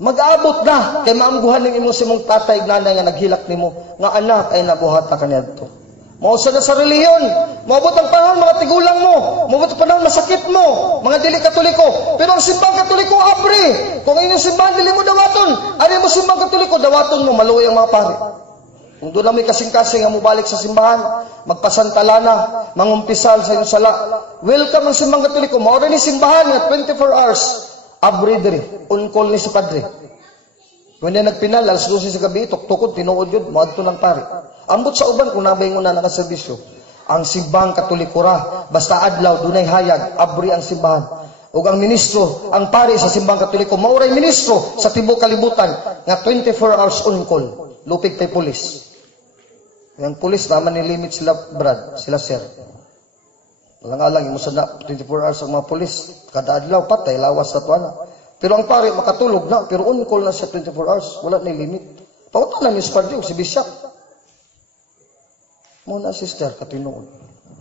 mag-aabot na, kay maamguhan ng imong simong tatay, nanay nga naghilak ni mo, nga anak ay nabuhata ka niya dito. Mausa na sa reliyon. Maabot ang panahon, mga tigulang mo. Maabot ang panahon, masakit mo. Mga dili Katoliko. Pero ang simbang Katoliko, abre. Kung inyong simbahan, dili mo dawaton. Ari mo simbang Katoliko, dawaton mo, maluwi ang mga pare. Kung doon na may kasing-kasing nga mo balik sa simbahan, magpasantala na, mangumpisal sa inyong sala. Welcome ang simbang Katoliko. Maura ni simbahan nga 24 hours. Abre diri. On-call ni si Padre. When na nagpinal, alas 12 sa gabi, tuktukod, tinuod yun, maadto ng pare. Ambot sa uban kung nabay mo na nakaservisyo. Ang simbang Katoliko ra, basta adlaw, dunay hayag, abri ang simbahan. Ug ang ministro, ang pare sa simbang Katoliko, mauray ministro sa tibuok kalibutan, nga 24 hours on call. Lupig tay pulis. Ang pulis naman ni limit sila, Brad, sila sir. Walang alang, mo sa 24 hours ang mga pulis, kada adlaw, patay, lawas na tuwana. Pero ang pare, makatulog na, pero on call na siya 24 hours, wala na limit. Pauta na ni Spadre, si Bishop. Muna sister, katinoon.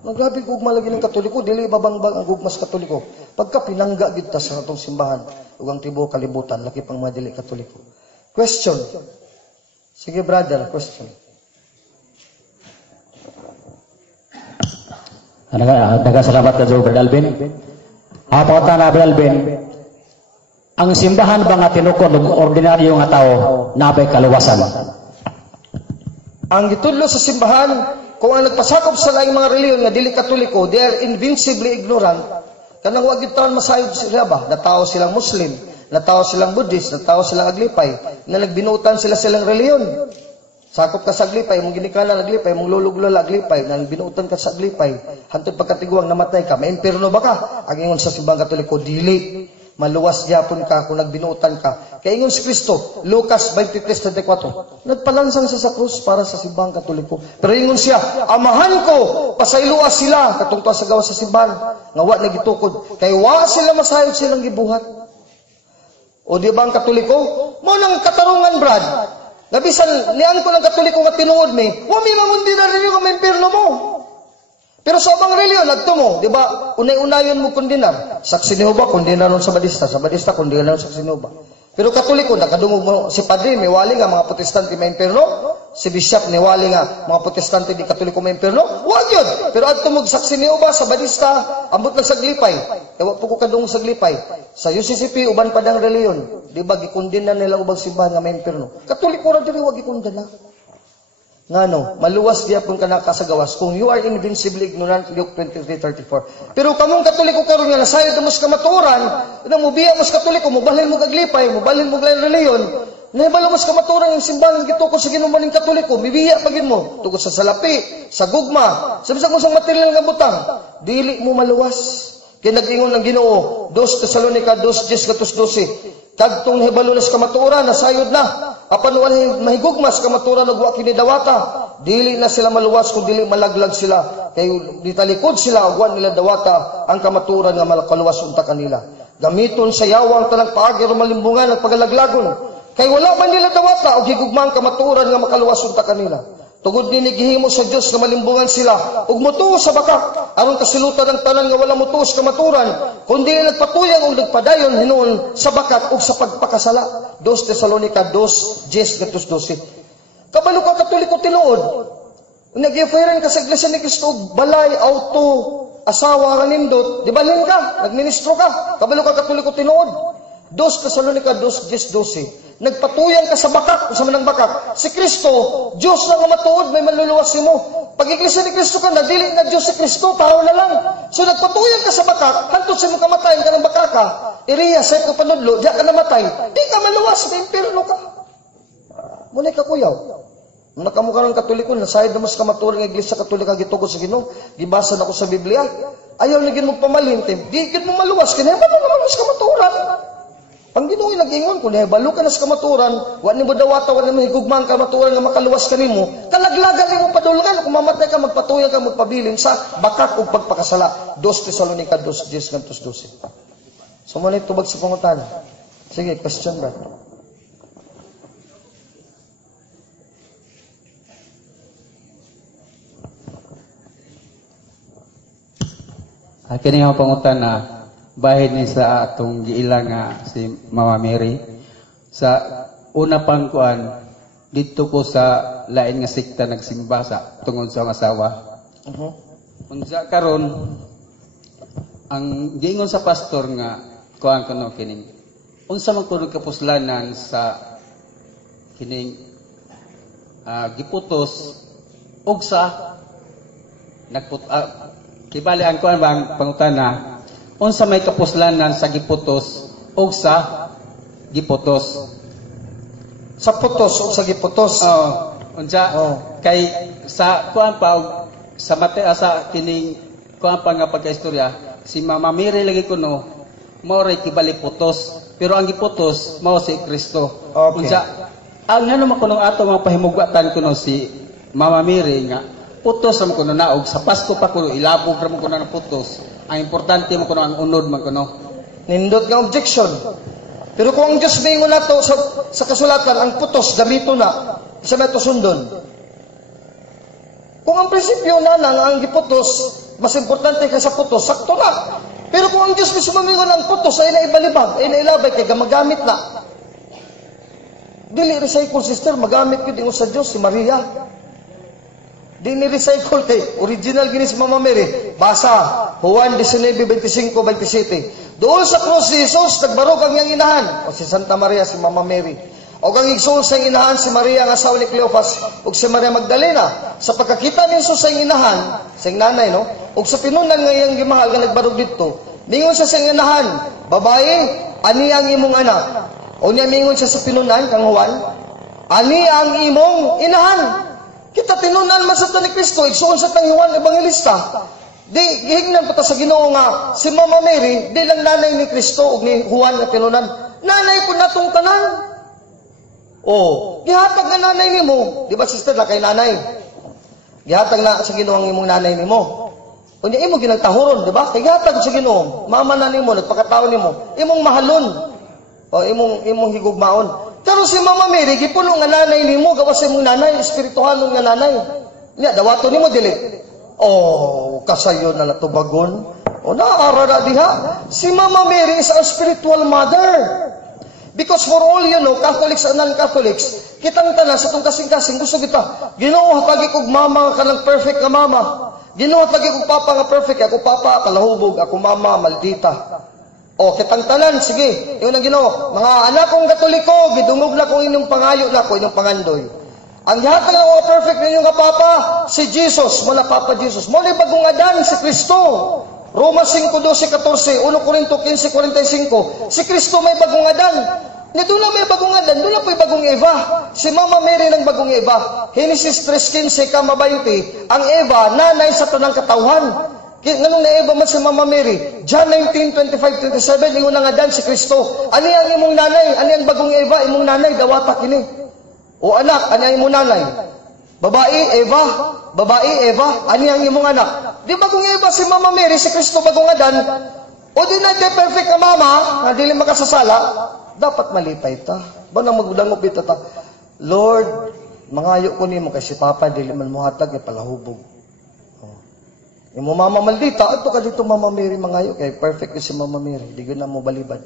Naglabi gugma lagi ng Katoliko, dili babangbang ang gugmas Katoliko. Pagka pinangga kita sa atong simbahan, ug ang tibuok kalibutan, laki pang mga dili Katoliko. Question. Sige brother, question. Salamat ka Brad Alvin. Pagkata na Brad Alvin, ang simbahan ba nga tinukod ng ordinaryo nga tao nabay kaluwasan? Ang gitudlo sa simbahan, kung ang nagpasakop sa laing mga reliyon nga dili Katoliko, they are invincibly ignorant. Kanang wag gitaon masayod sila ba? Natao silang Muslim, natao silang Buddhist, natao silang Aglipay, na nagbinutan silang reliyon. Sakop ka sa Aglipay, mong ginikanan Aglipay, mong luluglala Aglipay, nang binutan ka sa Aglipay, hantod pagkatiguang namatay ka, may impierno ba ka? Ang ingon sa simbang Katoliko, dili. Maluwas gyapon ka kung nagbinutan ka. Kaya ingon si Kristo, Lucas 23:34, nagpalansang siya sa krus para sa simbang Katoliko. Pero ingon siya, amahan ko, pasayluas sila, katungtong sa gawa sa simbahan, nga wa nagitukod. Kaya wa sila masayod silang gibuhat. O di ba ang Katoliko? Mo nang katarungan, Brad. Nga bisan lian ko ng Katoliko nga tinuod mi, wa mi mangundi na reliyon nga maimpirno mo. Pero sa ubang reliyon adto mo, di ba? Unay-unayon mo kondenar. Saksi ni Jehova kondenaron sa Badista kondenaron sa Saksi ni Jehova. Pero Katoliko nakadungog mo si padre may wali nga mga Protestante maimpirno, si bishop ni wali nga mga Protestante di Katoliko maimpirno. Wa gyud. Pero adto mo Saksi ni Jehova sa Badista ambot lang sa glipay. Ewa po ko kadungog sa glipay. Sa UCCP uban padang reliyon, di ba gikondena nila ubang simbahan nga maimpirno. Katoliko ra diri wa gikondena. Ngano, maluwas diya pong kanakasagawas kung you are invincibly ignorant, Luke 23:34. Pero kamong Katoliko karon nga nasayod mo sa kamaturan, nang mubiya mo sa Katoliko, mubalhin mo kaglipay, mubalhin mo kag reliyon, nahibalo mo sa kamaturan yung simbahan gitukod sa ginumaning Katoliko, mibiya pagin mo tugod sa salapi, sa gugma, sa bisag mo sang material nga butang, dili mo maluwas. Kaya nag-ingon ng Ginoo, 2 Tesalonica 2:10-12. Kadtong hibalo na sa kamaturan, nasayod na. Apan walay mahigugmas kamaturan nagwa kini dawata. Dili na sila maluwas kung dili malaglag sila. Kay ditalikod sila agwan nila dawata ang kamaturan nga malakaluwas unta kanila. Gamiton sa yawang tanang paagi o malimbungan at pagalaglagon. Kay wala man nila dawata o higugmang kamaturan nga makaluwas unta kanila. Tugod din gihimo sa Dios nga malimbungan sila ug motuos sa bakak aron kasilutan ang tanan nga wala motuos kamaturan kundi nagpatuyang ug nagpadayon hinuon sa bakat ug sa pagpakasala. 2 Tesalonica 2:10-12. Kabalo ka Katoliko tinuod. Nag-offeran ka sa Iglesia ni Cristo og balay, auto, asawa nga nindot, di balhin ka, nagministro ka. Kabalo ka Katoliko tinuod. 2 Tesalonica 2:10-12. Nagpatuyang ka sa bakak, sa manang bakak. Si Kristo, Diyos na nga matuod, may manluluwas mo. Pag Iglesia ni Kristo ka, nagdili na Diyos si Kristo, tao na lang. So nagpatuyang ka sa bakak, hantod sa mong kamatayin ka ng bakaka, iriya, sa ko panudlo, diya ka namatay, di ka maluwas, may impirno ka. Muna ka kuyaw. Nung nakamukha ng Katoliko, nasayad na mas kamaturing Iglesia Katolika gitugod sa Ginoo, gibasa na ko sa Biblia. Ayaw na gin mo pamalintim, di gin mo maluwas, kinahanglan naman mas kamaturan. Pang Ginoo nag-ingon ko na balo ka na sa kamaturan, wa nimo dawata, wa nimo higugmang kamaturan nga makaluwas kanimo. Kalaglagan nimo padulgan kung mamatay ka magpatuyan ka magpabilin sa bakak ug pagpakasala. 2 Tesalonica 2:10-12. So mo tubag sa pangutan. Sige, question ba? Kini nga pangutan na bahin ni sa atong giila nga si Mama Mary sa una pang kuan dito ko sa lain nga sikta nagsimba sa tungod sa asawa. Unsa karon ang giingon sa pastor nga kuan kuno kining unsa man kuno kapuslanan sa kining giputos ug sa kibali ang kuan bang pangutana unsa may kapuslanan sa giputos o sa giputos? Sa putos o sa giputos? Unsa kay sa kuan pa sa sa kining kuan pa nga pagkaistorya si Mama Mary lagi kuno mao ray kibali putos pero ang giputos mao si Kristo. Okay. Unsa ang ano man kuno ato mga pahimugatan kuno si Mama Mary nga putos man kuno naog sa Pasko pa kuno ilabog ra man kuno na putos. Ang importante man kuno ang unod man kuno. Nindot nga objection. Pero kung ang Diyos may ingon nato sa kasulatan, ang putos, gamito na, isa na ito sundon. Kung ang prinsipyo na ang giputos, mas importante ka sa putos, sakto na. Pero kung ang Diyos may sumamingon ang putos, ay naibalibag, ay nailabay, kay magamit na. Dili recycle sister, magamit ko din sa Diyos, si Maria. Di ni-recycle kay original gini si Mama Mary. Basa, Juan 19:25-27. Doon sa krus ni Jesus, nagbarog ang iyang inahan. O si Santa Maria, si Mama Mary. O kang igsoon sa inahan, si Maria, ang asawa ni Cleopas, o si Maria Magdalena. Sa pagkakita ni Jesus sa inahan, sa nanay, no? O sa pinunan ng iyang gimahal, nga nagbarog dito, mingon siya sa inahan, babae, ani ang imong anak. O niya mingon siya sa pinunan, kang Juan, ani ang imong inahan. Kita tinunan man sa ni Kristo, igsoon sa tang Juan Evangelista. Di gihingnan pa ta sa Ginoo nga si Mama Mary di lang nanay ni Kristo ug ni Juan nga tinunan. Nanay po natong tanan. Gihatag nga nanay nimo, di ba sister na kay nanay? Gihatag na sa Ginoo ang imong nanay nimo. Unya imo ginagtahuron, di ba? Kay gihatag sa Ginoo, mama na nimo nagpakataon nimo, imong mahalon. O imong higugmaon. Pero si Mama Mary, gipuno nga nanay nimo, gawas imong nanay, espirituhanon nga nanay. Nya, dawato nimo, dili. Oh, kasayo na natubagon. O, naara na diha. Si Mama Mary is our spiritual mother. Because for all you know, Catholics and non-Catholics, kitang tanan sa itong kasing-kasing, gusto kita, Ginoo, hatagi kog mama ka ng perfect nga mama. Ginoo, hatagi kog papa nga perfect. Ako papa, kalahubog. Ako mama, maldita. O, kitang tanan, sige. Yun ang Ginoo. Mga anak kong Katoliko, gidungog na kong inyong pangayo na ko, inyong pangandoy. Ang yatag na mga perfect ninyong nga papa, si Jesus, mula Papa Jesus. Mula bagong Adan, si Kristo. Roma 5:12-14, 1 Corinto 15:45. Si Kristo may bagong Adan. Ni doon na may bagong Adan, doon na po'y bagong Eva. Si Mama Mary ng bagong Eva. Genesis 3:15, kama 20, ang Eva, nanay sa tanang katawhan. Nganong na Eva man si Mama Mary? John 19:25-27, ingon ang Adan si Kristo. Ani ang imong nanay? Ani ang bagong Eva? Imong nanay, dawata kini. O anak, ani ang imong nanay? Babae, Eva. Babae, Eva. Ani ang imong anak? Di bagong Eva si Mama Mary, si Kristo bagong Adan. O di na perfect ka mama, na dili makasasala, dapat malipay ta. Ba nang magdangop ito ta? Lord, mangayo ko nimo kay si Papa, dili man mo hatag, palahubog. Imo mama maldita, ato ka dito Mama Mary mangayo, kay perfect si Mama Mary, di na mo balibad.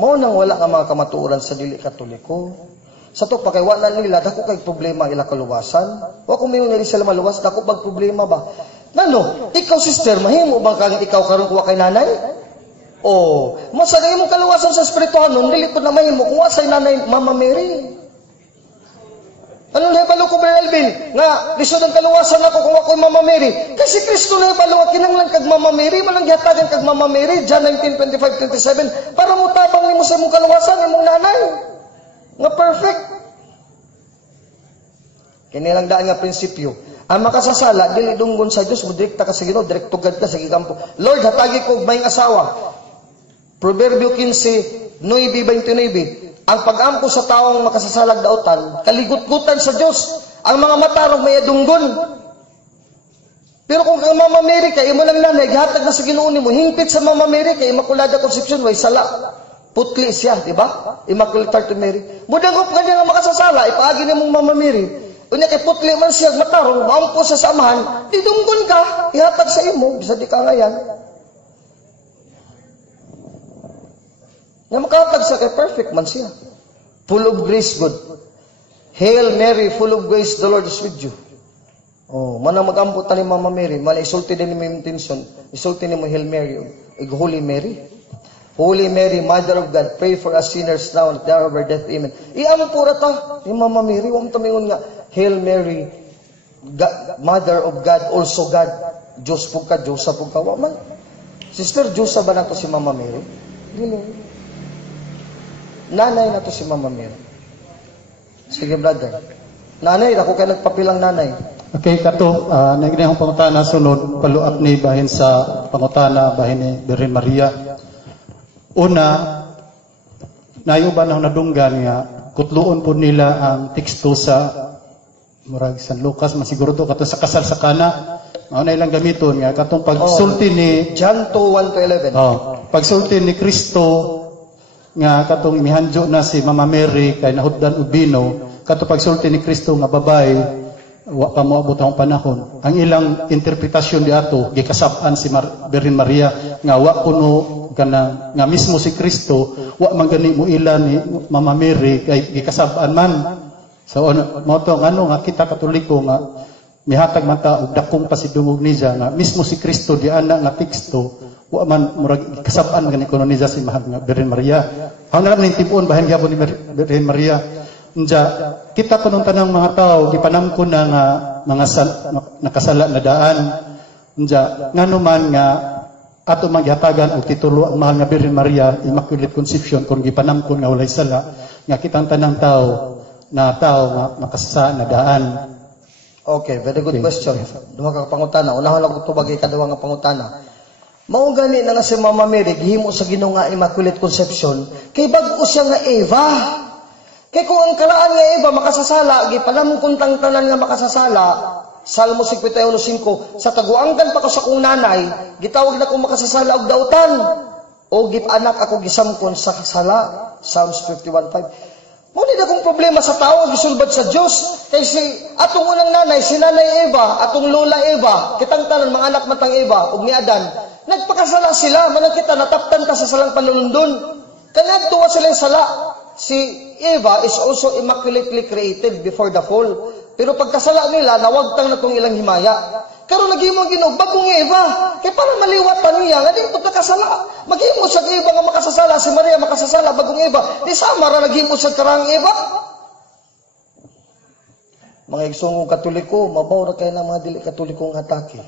Mao nang wala ka mga kamatuoran sa dili Katoliko. Sa to pa kay wala nila dako kay problema ila kaluwasan. Wa ko mayon nila sila maluwas dako pag problema ba. Ngano, ikaw sister mahimo ba kang ikaw karon kuha kay nanay? Oh, masagay mo kaluwasan sa espirituhan nun, dili pud na mahimo kung asay nanay Mama Mary. Ano na ibalo ko, Brother Alvin? Nga, lisod ang kaluwasan ako kung ako'y Mama Mary. Kasi Kristo na ibalo, kinanglan kag Mama Mary, malang gihatagan kag Mama Mary, John 19:25-27, para mo tabang ni mo sa imong kaluwasan, imong nanay. Nga perfect. Kinilang daan nga prinsipyo. Ang makasasala, dili dunggon sa Diyos, mo direkta ka sa Ginoo, direktugad ka sa gikampo. Lord, hatagi ko may asawa. Proverbio 15, 9:29. Ang pag-ampo sa taong makasasalag dautan, kaligut-gutan sa Diyos. Ang mga matarong may adunggon. Pero kung kang Mama Mary kay imo lang nanay, gihatag na sa Ginoo nimo, hingpit sa Mama Mary kay Immaculada Conception way sala. Putli siya, di ba? Immaculate Heart of Mary. Mudangop kanya nga makasasala, ipaagi nimong Mama Mary. Unya kay putli man siya matarong, maampo sa samahan, didunggon ka, ihatag sa imo, bisa di ka ngayan. Nga makatag sa kay perfect man siya. Full of grace, good. Hail Mary, full of grace, the Lord is with you. Oh, manang mag-ambot ni Mama Mary, man isulti din mo yung intention, isulti ni mo Hail Mary, Holy Mary. Holy Mary, Mother of God, pray for us sinners now and at the hour of our death. Amen. Iampo ta ni Mama Mary, wam tamingon nga, Hail Mary, God, Mother of God, also God. Diyos po ka, Diyosa po ka. Waman. Sister, Diyosa ba na to si Mama Mary? Dili. Nanay na to si Mama Mary. Sige, brother. Nanay, ako kayo nagpapilang nanay. Okay, kato, naginahong pangutana sunod, paluap ni bahin sa pangutana, bahin ni Birhen Maria. Una, nayuban ang nadunggan nga, kutluon po nila ang teksto sa Murag San Lucas, masiguro to, kato sa kasal sa kana, mauna ilang gamiton nga, katong pagsulti ni John 2:1-11. Pagsulti ni Kristo, nga katong imihanjo na si Mama Mary kay nahuddan ubino kato pagsulti ni Kristo nga babay wa pa moabot ang panahon ang ilang interpretasyon di ato gikasab-an si Birhen Maria nga wa kuno kana nga mismo si Kristo wa man gani mo ila ni Mama Mary kay gikasab-an man so mo to ano nga kita Katoliko nga mihatag man ta og dakong pasidungog niya nga mismo si Kristo di ana nga teksto wa man murag kasab-an gani kuno niya si mahal nga Birhen Maria. Ang naman ning tibon bahin gyapon ni Birhen Maria. Unja kita kuno tanang mga tao gipanamkon na nga mga nakasala na daan. Unja ngano man nga ato magyatagan og titulo ang mahal nga Birhen Maria Immaculate Conception kung gipanamkon nga walay sala nga kitang tanang tao nga makasasa na daan. Okay, very good question. Duha ka pangutana. Unahon lang ko tubag ikaduha nga pangutana. Mao gani na nga si Mama Mary gihimo sa Ginoo nga Immaculate Conception kay bag-o siya nga Eva. Kay kung ang karaan nga Eva makasasala, gipanamkon tang tanan nga makasasala, Salmo 51:5, sa taguangkan pa ko sa kong nanay, gitawag na kong makasasala og dautan. O anak ako gisamkon sa sala. Psalms 51:5. Ngunit akong problema sa tao ang gisulbad sa Dios. Kay si atong unang nanay, si Nanay Eva, atong lola Eva, kitang tanan mga anak matang Eva ug ni Adan, nagpakasala sila, manang kita nataptan ta sa salang panulundon. Kanadto sila sala. Si Eva is also immaculately created before the fall. Pero pagkasala nila, nawagtang na tong ilang himaya. Karon naghimo Ginoo bagong Eva, kay para maliwat pa niya nga di mo kasala. Maghimo sa Eva nga makasasala, si Maria makasasala bagong Eva. Di sama ra naghimo sa karang Eva. Mga igsungong Katoliko, mabaw ra kay na mga dili Katolikong atake.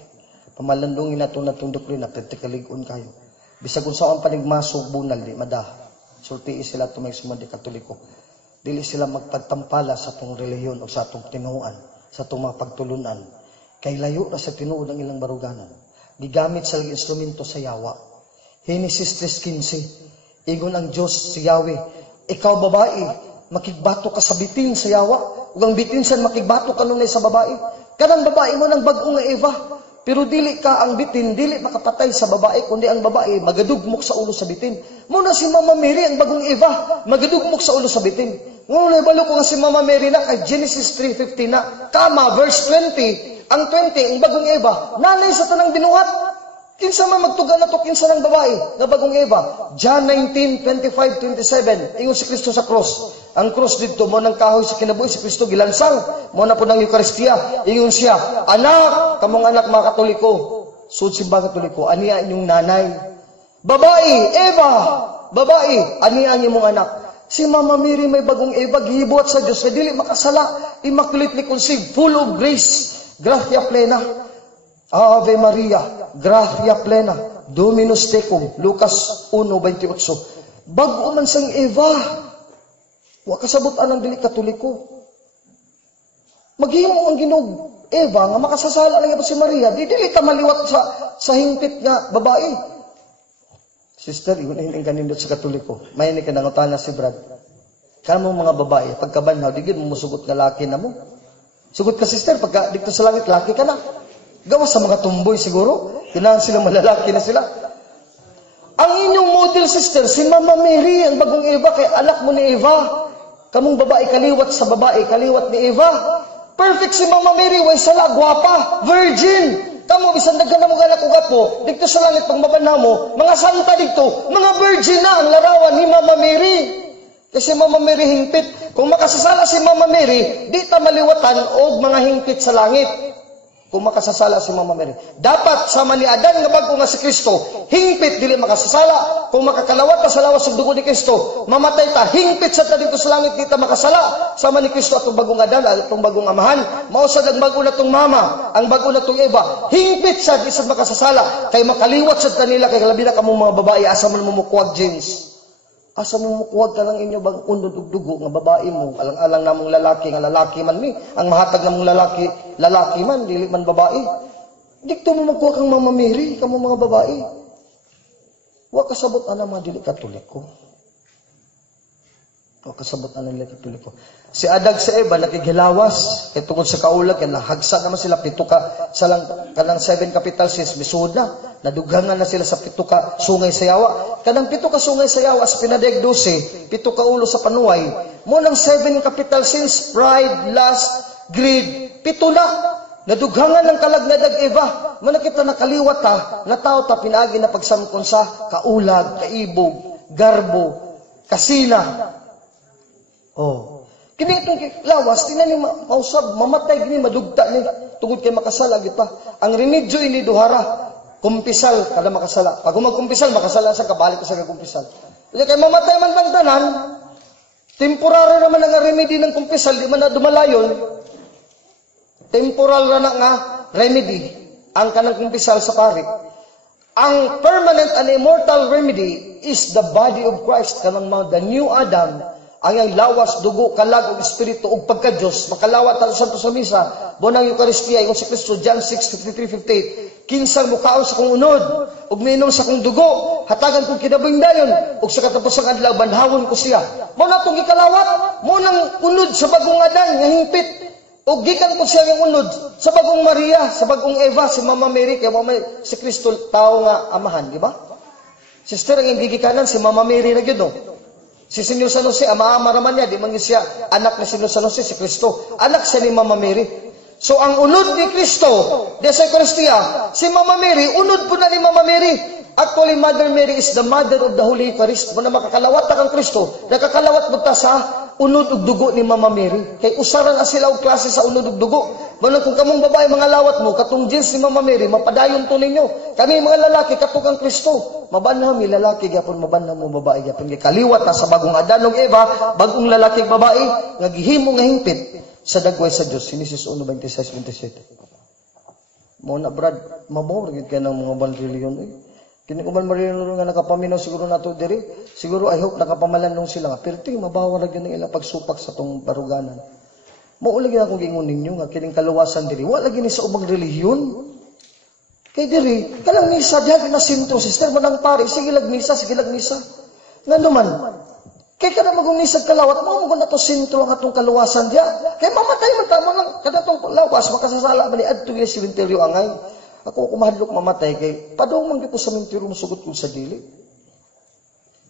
Pamalandungin nato natong doktrina, kritikaligon kayo. Bisag kung saan panigmasog bunal di madah. Sulti sila tumay sumadi Katoliko. Dili sila magpagtampala sa atong relihiyon o sa atong tinuan, sa atong mga pagtulunan. Kay layo na sa tinuod ng ilang baruganan. Gigamit sa instrumento sa yawa. Genesis 3:15. Ingon ang Diyos si Yahweh, ikaw babae, makigbato ka sa bitin sa yawa. Ug ang bitin san makigbato kanunay sa babae. Kanang babae mo ng bag-o nga Eva. Pero dili ka ang bitin, dili makapatay sa babae, kundi ang babae magadugmok sa ulo sa bitin. Muna si Mama Mary ang bagong Eva, magadugmok sa ulo sa bitin. Ngunit balo ko nga si Mama Mary na kay Genesis 3:15 na, kama verse 20. Ang 20, ang bagong Eva, nanay sa tanang binuhat. Kinsa man magtuga na to, kinsa ng babae, na bagong Eva. John 19:25-27, ingon si Kristo sa cross. Ang cross dito, mo nang kahoy sa kinabuhi, si Kristo gilansang. Mo na po ng Eucharistia, ingon siya, anak, kamong anak mga Katoliko, sud simba Katoliko, aniya inyong nanay. Babae, Eva, babae, aniya inyong anak. Si Mama Mary may bagong Eva, gihibuhat sa Diyos, na dili makasala, immaculately conceived, full of grace. Gracia plena. Ave Maria, gracia plena. Dominus tecum. Lucas 1:28. Bag-o man sang Eva. Wa kasabutan ang dili Katoliko. Maghimo ang Ginoo Eva nga makasasala lang ito si Maria. Dili ka maliwat sa hingpit nga babae. Sister, iunin kanindot sa Katoliko. May ni ka nangutana si Brad. Kamo mga babae, pagkabanhaw, di mo musugot nga laki na mo. Sugot ka, sister, pagka dito sa langit, laki ka na. Gawas sa mga tumboy siguro. Kailangan sila malalaki na sila. Ang inyong model, sister, si Mama Mary, ang bagong Eva, kay anak mo ni Eva. Kamong babae, kaliwat sa babae, kaliwat ni Eva. Perfect si Mama Mary, way sala, gwapa, virgin. Kamu, bisan daghan na mo ganak ugapo, dito sa langit, pag mabanaw mo, mga santa dito, mga virgin na ang larawan ni Mama Mary. Kasi Mama Mary hingpit. Kung makasasala si Mama Mary, di ta maliwatan og mga hingpit sa langit. Kung makasasala si Mama Mary. Dapat sama ni Adan nga bago nga si Kristo, hingpit dili makasasala. Kung makakalawat ta sa lawas sa dugo ni Kristo, mamatay ta, hingpit sa ta dito sa langit, di ta makasala. Sama ni Kristo atong bagong Adan, atong bagong amahan, mausad ang bago na tong Mama, ang bago na tong Eva, hingpit sa di sa makasasala. Kay makaliwat sa kanila, kay labi na kamong mga babae, asa man mo mukuwag James. Asa mo mukuwag ka lang inyo bang unod ug dugo nga babae mo, alang-alang namong lalaki nga lalaki man mi, ang mahatag namong lalaki man, dili man babae. Dikto mo magkuha kang Mama Mary, kamo mga babae. Wa kasabot ana mga dili Katoliko. Wa kasabot ana dili Katoliko. Si Adag sa Eva nakigilawas kay tungod sa kaulag kay nahagsa naman sila pito ka sa lang kanang 7 capital sins misud na. Nadughangan na sila sa pito ka sungay sa yawa. Kanang pito ka sungay sa yawa sa pinadeg 12, pito ka ulo sa panuway. Mo nang 7 capital sins, pride, lust, greed, pito na. Nadughangan ng kalag na dag Eva. Mo nakita nakaliwat ta, nga tao ta pinaagi na pagsamkon sa kaulag, kaibog, garbo, kasina. Oh. Kini itong lawas, tinani mausab, mamatay gini, madugta ni, tungod kay makasala, pa. Ang remedyo ini duhara, kumpisal, kada makasala. Pag magkumpisal, makasala sa kabalik ko sa kumpisal. Kaya kay mamatay man bang tanan, temporary naman ang remedy ng kumpisal, di man na dumalayon, temporal na nga remedy, ang kanang kumpisal sa pari. Ang permanent and immortal remedy is the body of Christ, kanang the new Adam, ang yung lawas, dugo, kalag, o espiritu, o pagka-Diyos, makalawat tayo santo sa misa, bonang Eucharistia, yung si Kristo, John 6:53-58, kinsang mukaon sa kong unod, ug minom sa kong dugo, hatagan kong kinabing dayon, ug sa katapusang adlaw, banhawon ko siya. Mo na itong ikalawat, mo nang unod sa bagong Adan, nga hingpit, ug gikan ko siya yung unod, sa bagong Maria, sa bagong Eva, si Mama Mary, kaya si Kristo, tao nga amahan, di ba? Sister, ang gigikanan, si Mama Mary na yun, no? Si Senyor San Jose, ama-ama naman niya, di man siya anak ni Senyor San Jose, si Kristo. Anak siya ni Mama Mary. So, ang unod ni Kristo, di sa Eucharistia, si Mama Mary, unod po na ni Mama Mary. Actually, Mother Mary is the mother of the Holy Eucharist. Muna makakalawat na kang Kristo, nakakalawat mo ta sa unod ug dugo ni Mama Mary. Kay usaran na sila og klase sa unod ug dugo. Muna kung kamong babae mga lawat mo, katong jeans ni Mama Mary, mapadayon to ninyo. Kami mga lalaki, katong ang Kristo. Mabanha mi lalaki, gyapon mabanha mo babae, gyapon kaliwat na sa bagong Adan ug Eva, bagong lalaki ug babae, nga gihimo nga hingpit sa dagway sa Dios. Genesis 1:26-27. Mo na brad, mabor gid kay nang mga banreliyon eh. Kini ko man marino nga nakapaminaw siguro nato diri. Siguro I hope nakapamalanong sila nga perting mabawa ra gyud ila pagsupak sa tong baruganan. Mao lagi akong giingon ninyo nga kining kaluwasan diri, wala gini sa ubang relihiyon. Kay diri, kalang misa diha na sintro sister manang pare, sige lag misa. Ngano man? Kay kada magong misa kalawat mo na to sintro ang atong kaluwasan diha. Kay mamatay man ta mo lang kada tong lawas makasasala man ni adto sa sementeryo angay. Ako kumahadlok mamatay kay padung man ko sa sementeryo musugot ko sa dili.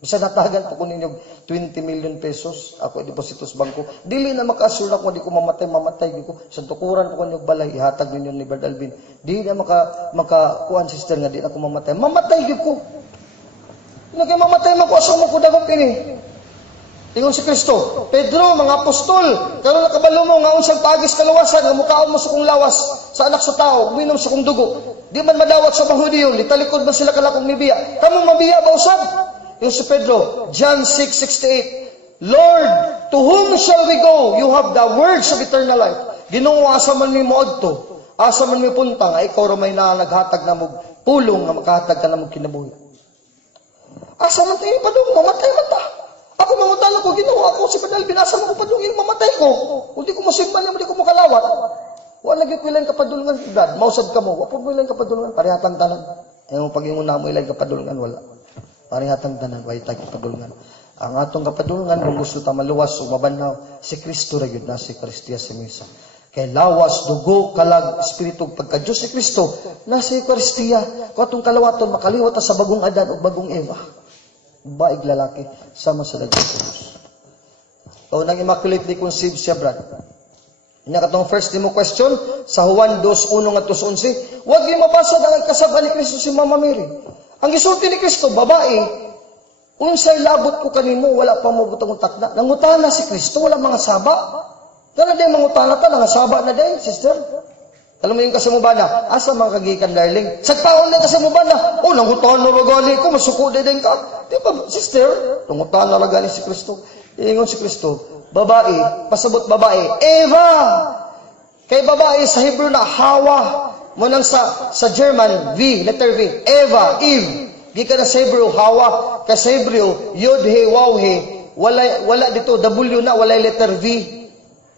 Bisa natagan po ko ninyo 20 million pesos ako deposito sa bangko. Dili na makasulak mo di ko mamatay ko. Sa tukuran po ko ninyo balay ihatag ninyo ni Brad Alvin. Di na makakuan sister nga di na ko mamatay. Mamatay gyud ko. Nagay mamatay man ko asa mo ko dagom kini. Ingon si Kristo, Pedro, mga apostol, karon nakabalo mo nga unsang pagis kaluwasan nga mukaon mo sa kong lawas sa anak sa tao, uminom sa kong dugo. Di man madawat sa mga Hudiyo, litalikod man sila kalakong mibiya. Kamo mabiya ba usab? Ingon si Pedro, John 6:68, Lord, to whom shall we go? You have the words of eternal life. Ginoo, asa man mi moadto, asa man mi punta nga ikaw ra may naghatag na mo pulong nga makahatag ka na mo kinabuhi. Asa man tayo padung mamatay man ta. Ako mangutan ko, ginawa ako si Padal, binasa mo ko padulungan, mamatay ko. Kung di ko masimban niya, di ko makalawat. Wala naging kailan kapadulungan, Brad. Mausad ka mo, wapag mo ilang kapadulungan, parihatang tanan. Ayaw pag-ingon na mo ilang kapadulungan, wala. Parihatang tanan, wala tayo kapadulungan. Ang atong kapadulungan, kung gusto ta maluwas o mabanhaw, si Kristo rin na si Kristia si Misa. Kay lawas, dugo, kalag, espiritu, pagka-Diyos si Kristo, na si Kristia. Kung atong kalawaton, makaliwat sa bagong Adan o bagong Eva. Baig lalaki, sama sa dagdag sa Diyos. O nang immaculate conceived siya, Brad. Inya katong first mo question, sa Juan 2:1-11, huwag yung mabasa ang kasaba ni Kristo si Mama Mary. Ang gisulti ni Kristo, babae, unsay labot ko kanimo, wala pa mo butang takna. Nangutana si Kristo, wala mga saba. Kaya din mangutana ta, nangasaba na din, sister. Alam mo yung kasamubana, asa mga kagikan, darling? Sagpaon na kasamubana, nangutan na ragali ko, masuko din ka. Di ba, sister? Nangutan na ragali si Kristo. Iingon si Kristo, babae, pasabot babae, Eva! Kay babae sa Hebrew na Hawa. Munang sa German, V, letter V, Eva, Eve. Di ka na sa Hebrew, Hawa. Kay sa Hebrew, Yod, He, Waw, He. Wala dito, W na, wala letter V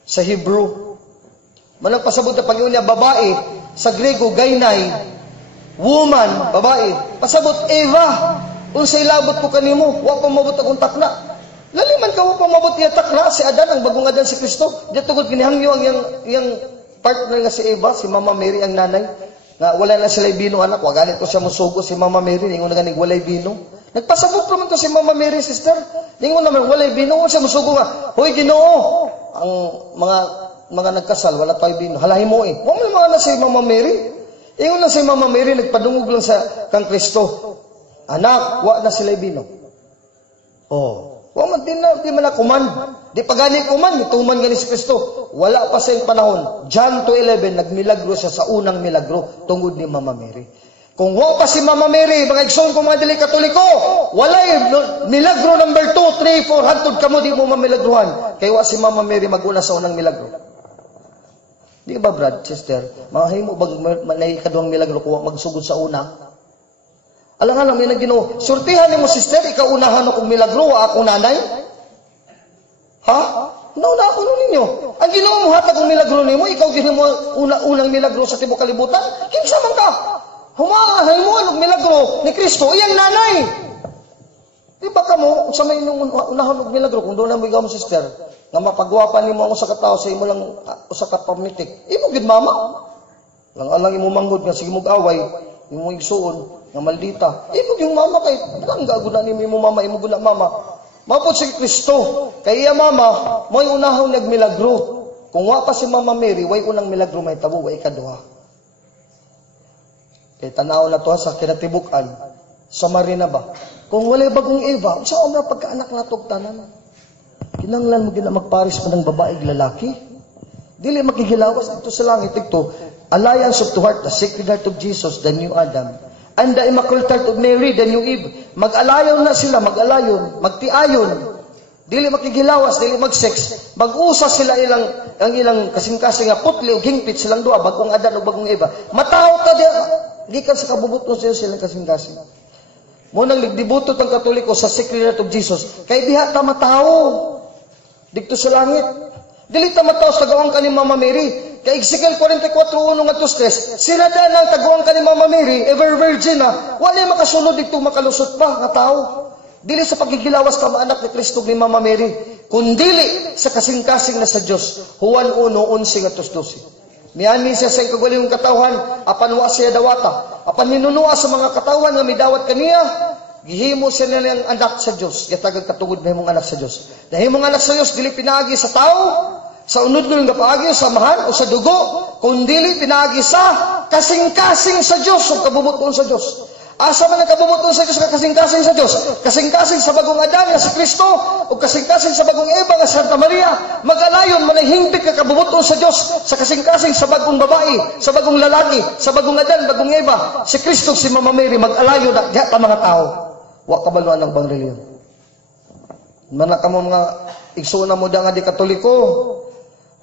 sa Hebrew. Manang pasabot na Panginoon niya, babae, sa Grego, gaynay, woman, babae. Pasabot, Eva, unsay labot ko kanimo, wa pa mabot akong takna. Laliman ka, wa pa mabot niya takna, si Adan, ang bagong Adan si Kristo. Diya tugod kinihangyo ang yung partner nga si Eva, si Mama Mary, ang nanay. Nga wala na sila bino, anak, wa ganit ko siya musugo, si Mama Mary, ningon na ganing walay bino. Nagpasabot naman to si Mama Mary, sister. Ningon naman, walay bino, siya musugo nga. Hoy, Ginoo, ang mga nagkasal, wala tayo bino. Halahin mo eh. Huwag mo mga na si Mama Mary. Ingon na si Mama Mary, nagpadungog lang sa kang Kristo. Anak, wa na sila bino. Huwag mo, di man na kuman. Di pa gani kuman, ituman gani si Kristo. Wala pa sa yung panahon. John 2:11, nagmilagro siya sa unang milagro tungod ni Mama Mary. Kung wa pa si Mama Mary, mga igsoon ko mga dili Katoliko, walay milagro number 2, 3, 4, hantod kamo di mo mamilagruhan. Kaya wa si Mama Mary maguna sa unang milagro. Di ba, Brad, sister? Mahimo bag naikaduhang milagro kung magsugod sa una? Alang-alang, may nagginoo, surtihan ni mo, sister, ikaw unahan akong milagro, wa akong nanay? Ha? Nauna ako nun ninyo. Ang ginawa mo hatag ang milagro ni mo, ikaw ginawa mo unang milagro sa tibok kalibutan, kinsa man ka? Humahay mo ang milagro ni Kristo, iyang nanay. Di ba ka mo, sa may unahan ng milagro, kung doon na mo ikaw mo, sister, nga mapagwapan ni mo ang usa ka tao sa imo lang usa ka pamitik, imo gid mama. Lang imo manggod nga sige mo away, yung igsuon, nga maldita. Ibog yung mama kay, walang gaguna ni mo mama, imo guna mama. Mapod si Kristo. Kay iya mama, may unahon nagmilagro. Kung wa pa si Mama Mary, way unang milagro may tabo, way ikaduha. Kay tanaw na to sa kinatibukan, sa Marina ba? Kung walay bagong Eva, sa umra pagkaanak na to tanan. Kinanglan mo gina magparis pa ng babaeng lalaki. Dili makigilawas dito sa langit ito. Alliance of the heart, the sacred heart of Jesus, the new Adam. And the immaculate heart of Mary, the new Eve. Mag-alayon na sila, mag-alayon, magtiayon. Dili makigilawas, dili mag-sex. Mag-usa sila ang ilang kasing-kasing nga putli o hingpit silang duha, bagong Adan o bagong Eva. Mataw ta diya. Gikan sa kabubot mo silang kasing-kasing. Munang ligdibutot ang Katoliko sa sacred heart of Jesus. Kay diha ta mataw. Dito sa langit. Dili ta mataw sa gawang ka ni Mama Mary. Kay Ezekiel 44:1 nga 2-3, sila na ang taguang ka ni Mama Mary, ever virgin na, wala makasunod dito makalusot pa, nga tao. Dili sa pagkikilawas ka maanak ni Kristo ni Mama Mary, kundili sa kasing-kasing na sa Diyos. Juan 1:11 nga 12. Miyani siya sa kagulihong katawhan, apan wa siya dawata. Apan minunua sa mga katawhan nga midawat kaniya, gihimo siya nilang anak sa Diyos. Gatagag katugod na himong anak sa Diyos. Dahil himong anak sa Diyos, dili pinagi sa tao, sa unod ng kapaagi, sa mahan o sa dugo, kundili pinagi sa kasing-kasing sa Diyos o kabubuton sa Diyos. Asa man ang kabubuton sa Diyos, kasing-kasing sa Diyos, kasing-kasing sa bagong Adan nga si Kristo, o kasing-kasing sa bagong Eva nga Santa Maria, mag-alayon man ang hingpit ka kabubuton sa Diyos, sa kasing-kasing sa bagong babae, sa bagong lalaki, sa bagong Adan, bagong Eva, si Kristo, si Mama Mary, mag-alayon na diha ta mga tao. Wa kabaluan ng bang reliyon. Mana ka mo mga igsuon mo da nga di Katoliko.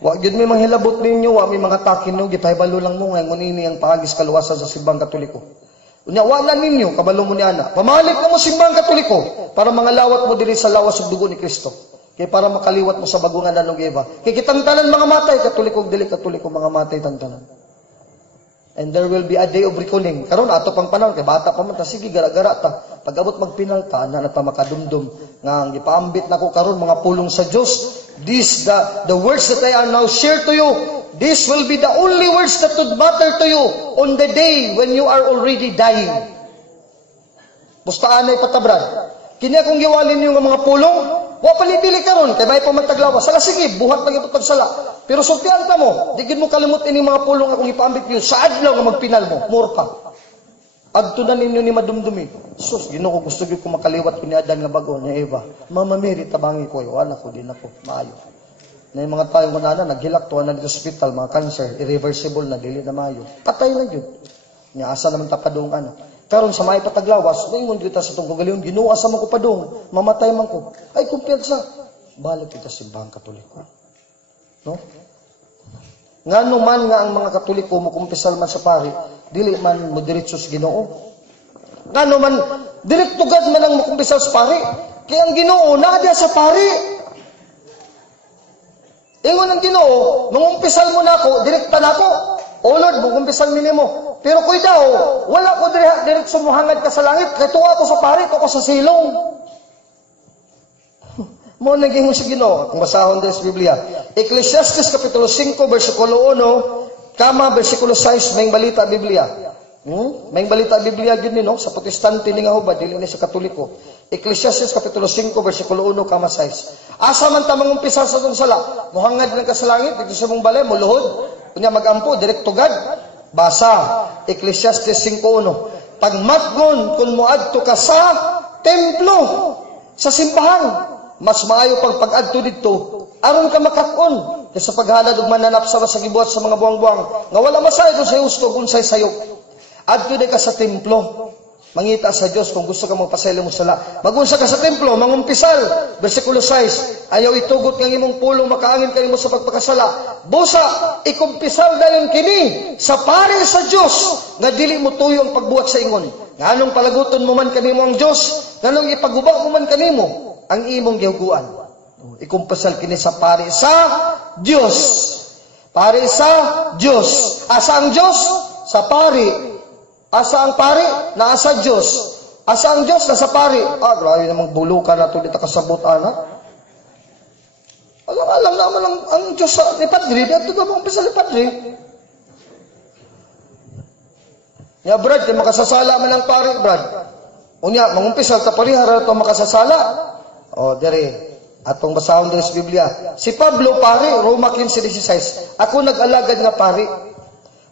Wa gyud may manghilabot ninyo, wa may mga takin no, gipahibalo lang mo nga ngunini ang paagis kaluwasan sa simbang Katoliko. Unya wala ninyo kabalo mo ni ana. Pamalit na mo simbang Katoliko para mangalawat mo diri sa lawas ug dugo ni Kristo. Kay para makaliwat mo sa bagong Adan ug Eva. Kay kitang tanan mga matay Katoliko ug dili Katoliko mga matay tantanan. And there will be a day of reckoning. Karon ato pang panahon kay bata pa man ta, sige gara-gara ta. Pag-abot magpinal ta na ta makadumdum nga gipaambit nako karon mga pulong sa Dios. These the words that I are now share to you. This will be the only words that would matter to you on the day when you are already dying. Bustaan ay patabrad. Kini akong giwalin niyo nga mga pulong, wa palibili karon kay may pamantaglawas. Sala sige, buhat lang iputag sala. Pero sultian ta mo, di gid mo kalimot ini mga pulong akong ipaambit niyo sa adlaw nga magpinal mo, murka. Adto na ninyo ni madumdumi. Sus, Ginoo ko gusto gyud ko makaliwat ko ni Adan nga bago ni Eva. Mama Mary tabangi ko, wala ko din ako maayo. Na yung mga tayo nga na naghilak to na dito sa hospital, mga cancer, irreversible na dili na maayo. Patay na gyud. Nya asa naman ta padung ana. Karon sa may pataglawas, moingon kita sa tong kagalingon, Ginoo asa man ko padung, mamatay man ko. Ay kumpiyansa. Balik kita sa simbahang Katoliko. No? Ngano man nga ang mga Katoliko mo kumpisal man sa pari, dili man mo diretso sa Ginoo. Ngano man direktugad man ang makumpisal sa pari, kay ang Ginoo naa diha sa pari. Ingon ang Ginoo, mangumpisal mo nako, direkta nako. O Lord, mangumpisal minimo. Pero kuy daw, wala ko diretso mo hangad ka sa langit, kay tuwa ko sa pari, tuwa ko sa silong. Mo naging sa Ginoo, kung basahon din sa Biblia. Ecclesiastes kapitulo 5 bersikulo 1, kama bersikulo 6 may balita Biblia. May balita Biblia gyud ni no sa Protestante ni nga hubad dili ni sa Katoliko. Ecclesiastes kapitulo 5 bersikulo 1 kama 6. Asa man ta mangumpisa sa tong sala? Mohangad lang ka sa langit dito sa mong balay mo luhod. Kunya magampo direkto gad. Basa Ecclesiastes 5:1. Pagmatgon kun moadto ka sa templo sa simbahan, mas maayo pang pag-adto didto aron ka makakon kaysa paghalad og mananap sa gibuhat sa mga buwang-buwang nga wala masayod sa husto unsay sayok. Adto di ka sa templo, mangita sa Dios kung gusto ka magpasaylo mo sala. Magunsa ka sa templo, mangumpisal. Bersikulo 6, ayaw itugot ng imong pulong makaangin kanimo sa pagpakasala. Busa ikumpisal dayon kini sa pari sa Dios nga dili mo tuyo ang pagbuhat sa ingon. Nganong palaguton mo man kanimo ang Dios, nganong ipagubak mo man kanimo ang imong gihuguan. Ikumpasal kini sa pari sa Dios. Pari sa Dios. Asa ang Dios? Sa pari. Asa ang pari? Naasa Dios. Asa ang Dios? Nasa pari. Grabe namang bulukan na ito dito kasabot, anak. Alam naman ang Diyos ni Padre. Dito na mong umpisa ni Padre. Nya Brad, kay makasasala man ang pare, Brad. Unya, mangumpisal ta parihara to makasasala. O, dere, atong basahon dere sa Biblia. Si Pablo, pare, Roma 15:16. Ako nag-alagad nga pare.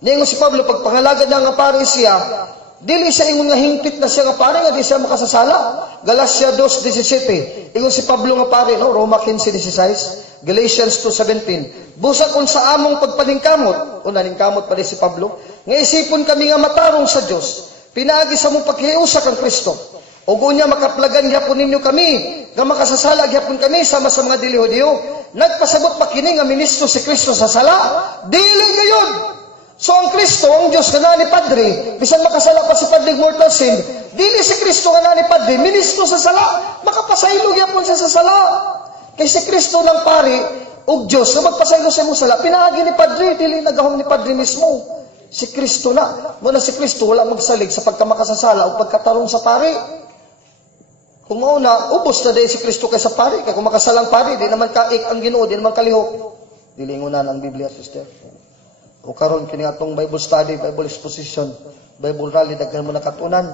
Niingon si Pablo, pag pangalagad na nga pare siya, dili siya ingon nga hingpit na siya nga pare, nga di siya makasasala. Galatia 2:17. Ingon si Pablo nga pare, no? Roma 15:16. Galatians 2:17. Busa kung sa among pagpaningkamot, o naningkamot pa rin si Pablo, nga isipon kami nga matarong sa Diyos, pinaagi sa mong paghiusa kang Kristo. O gunya makaplagan gyapon ninyo kami, nga makasasala gyapon kami sama sa mga dili-Hudiyo. Nagpasabot pa kini nga ministro si Kristo sa sala, dili gayon. So ang Kristo, ang Diyos nga ni Padre, bisan makasala pa si Padre mortal sin, dili si Kristo nga ni Padre, ministro sa sala, makapasaylo gyapon siya sa sala. Kay si Kristo ng pare, o Diyos, na magpasaylo sa mo sala, pinaagi ni Padre, dili nagahom ni Padre mismo. Si Kristo na. Muna si Kristo, wala magsalig sa pagkamakasasala o pagkatarong sa pare. Kung mauna, ubos na dahil si Kristo kay sa pare. Kaya kung makasalang pare, di naman kaik ang Ginoo, di naman kalihok. Dilingunan ang Biblia, sister. O karon kini atong Bible study, Bible exposition, Bible rally, daghan mo nakatunan.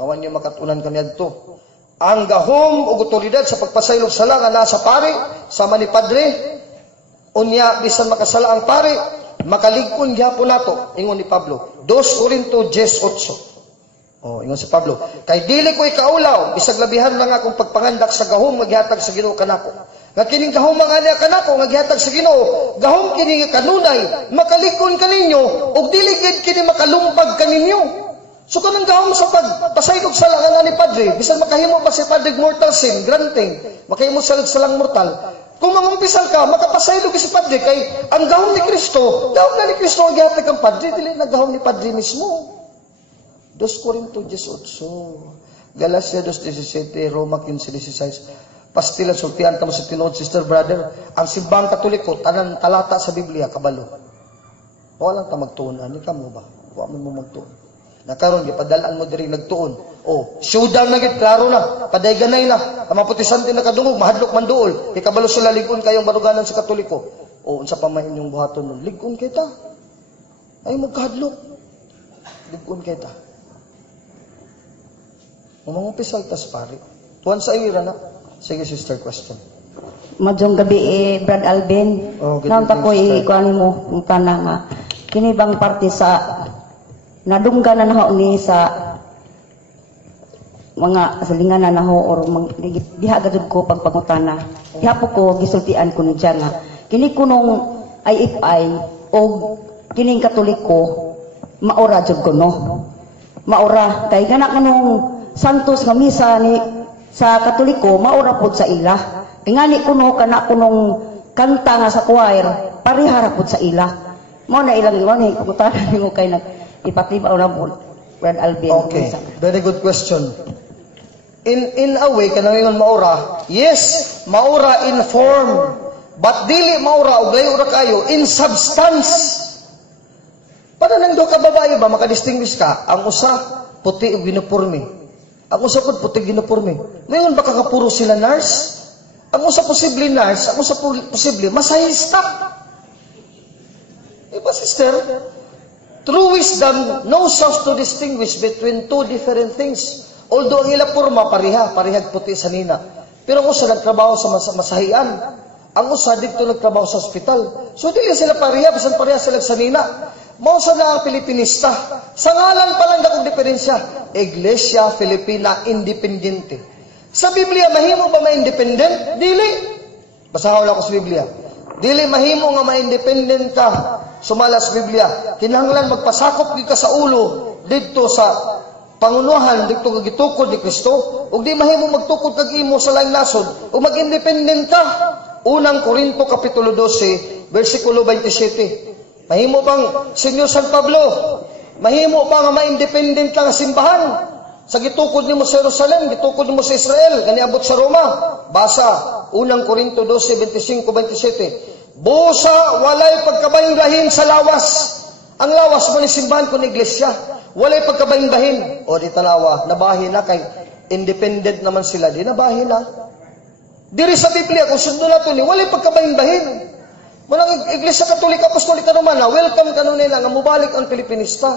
Ngawan niyo makatunan kami adto. Ang gahom o otoridad sa pagpasaylog sala nga nasa pare, sama ni Padre, unya bisan makasala ang pare, makaligkon gyapon nato, ingon ni Pablo. 2 Corinto 10:8. Oh, ingon si Pablo, kay dili ko ikaulaw, bisag labihan lang akong pagpangandak sa gahom nga gihatag sa Ginoo kanako. Nga kining gahom nga niya kanako nga gihatag sa Ginoo, gahom kini nga kanunay, makalikon kaninyo ug dili gid kini makalumpag kaninyo. So kanang gahom sa pagpasaylog sa langan ni Padre, bisan makahimo pa si Padre mortal sin, granting, makahimo sa lang mortal. Kung mangumpisal ka, makapasaylog si Padre kay ang gahom ni Kristo, gahom na ni Kristo ang gihatag ang Padre, dili na gahom ni Padre mismo. 2 Corinto 10:8, Galatia 2:17, Roma 15:16. Pastilan sultihan tamo sa tinuod, sister brother, ang simbang Katoliko tanan talata sa Biblia kabalo. Wala ta magtuon ani kamo ba? Wa man mo magtuon. Nakaron gipadalaan mo diri nagtuon. Oh, showdown na gid klaro na, padayganay na. Kamaputisan din nakadungog, mahadlok man duol. Ikabalo sila ligon kayong baruganan sa Katoliko. Oh, unsa pa man inyong buhaton nun? Ligon kay ta. Ay mo kahadlok. Ligon kay ta. Mamangumpisal tas pare. Tuwan sa ira na. Sige, sister, question. Madjong gabi Brad Alvin. Oh, good Naon ta ko evening, sister. ikuan mo kung kana nga kini bang parte sa nadunggan na naho ni sa mga salingan na naho or diha gadud ko pagpangutana. Diha po ko gisultian ko ni diya nga kini kunong IFI o kining Katoliko maora jud ko no. Maora kay kana kanong Santos nga misa ni sa Katoliko maura pud sa ila. Ingani kuno kana kunong kanta nga sa choir parihara pud sa ila. Mo na ilang iwan ni pagutanan nimo kay nag ipatibaw na mo Brad Alvin. Okay, very good question. In a way kanang ingon maura, yes, maura in form, but dili maura og layo ra kayo in substance. Para nang do ka babae ba makadistinguish ka, ang usa puti ug uniforme. Ang usa pud puti uniforme. Mayon baka kapuro sila nurse? Ang usa posible nurse, ang usa posible masahista. Iba sister, true wisdom knows how to distinguish between two different things. Although ang ila porma parihag puti sa nina. Pero ang usa nagtrabaho sa masahian. Ang usa dito nagtrabaho sa ospital. So dili sila pareha, bisan pareha sila sa nina. Mao sa na ang Pilipinista. Sa ngalan pa lang dakong diferensya. Iglesia Filipina Independiente. Sa Biblia, mahimo ba ma-independent? Dili. Basahaw lang ko sa Biblia. Dili mahimo nga ma-independent ka. Sumala sa Biblia. Kinahanglan magpasakop ka sa ulo dito sa pangunuhan dito kag gitukod ni Kristo. Ug di mahimo magtukod kag imo sa laing nasod ug mag-independent ka. Unang Korinto kapitulo 12, versikulo 27. Mahimo bang Senyor San Pablo? Mahimo ba nga ma-independent ka nga simbahan? Sa gitukod nimo sa Jerusalem, gitukod nimo sa Israel, ganiabot sa Roma. Basa, unang Korinto 12, 25-27. Busa, walay pagkabahin-bahin sa lawas. Ang lawas mo ni simbahan ko ni iglesia. Walay pagkabahin-bahin. O di tanawa, nabahin na kay independent naman sila. Di nabahin na. Diri sa Biblia, kung sundo na ito ni, walay pagkabahin-bahin. Walang Iglesia Katolika, Apostolika naman na, welcome ka nun nila, nga mubalik ang Pilipinista.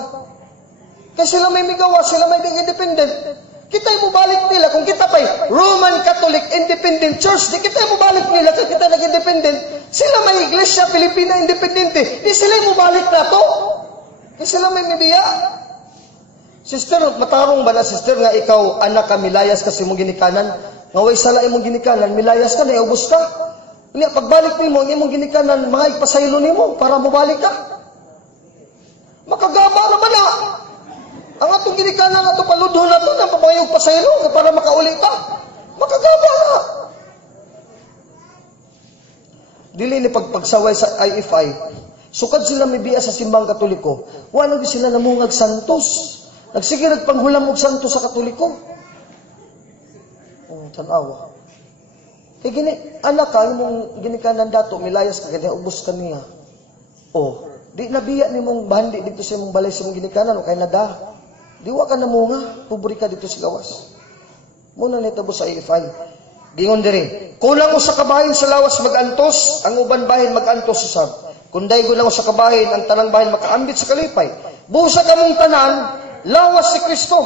Kaya sila may migawa, sila may ding independent. Kita'y mo balik nila. Kung kita pa'y Roman Catholic Independent Church, di kita'y mo balik nila kaya kita nag-independent. Sila may Iglesia Pilipina Independente. Di sila mo balik na to. Di sila may mibiya. Sister, matarong ba na sister nga ikaw, anak ka, milayas kasi mong ginikanan? Nga way sala imong ginikanan, milayas ka na, ubos ka. Nga, pagbalik ni mo, ang imong ginikanan, mga ipasaylo ni mo, para mabalik ka. Makagaba naman na. Ang atong ginikanan, atong paludho na ito, ng pamayog pasaylo, para makauli ka. Makagaba na. Dili ni pagpagsaway sa IFI, sukad sila may biya sa simbang Katoliko, wala sila namungag santos. Nagsige nagpanghulam og santos sa Katoliko. Tanawa. Kaya gini, anak ka, imong ginikanan dato, milayas ka, ganyan, ubos ka niya. Di nabiya ni mong bandi dito sa imong balay sa imong ginikanan, o kay nada. Di wa ka namunga, puburi ka dito sa gawas. Muna nitabo sa IFI. Gingon diri, kulang mo sa kabahin sa lawas magantos, ang uban bahin magantos usab. Kunday kulang mo sa kabahin, ang tanang bahin makaambit sa kalipay. Busa ka mong tanan, lawas si Kristo.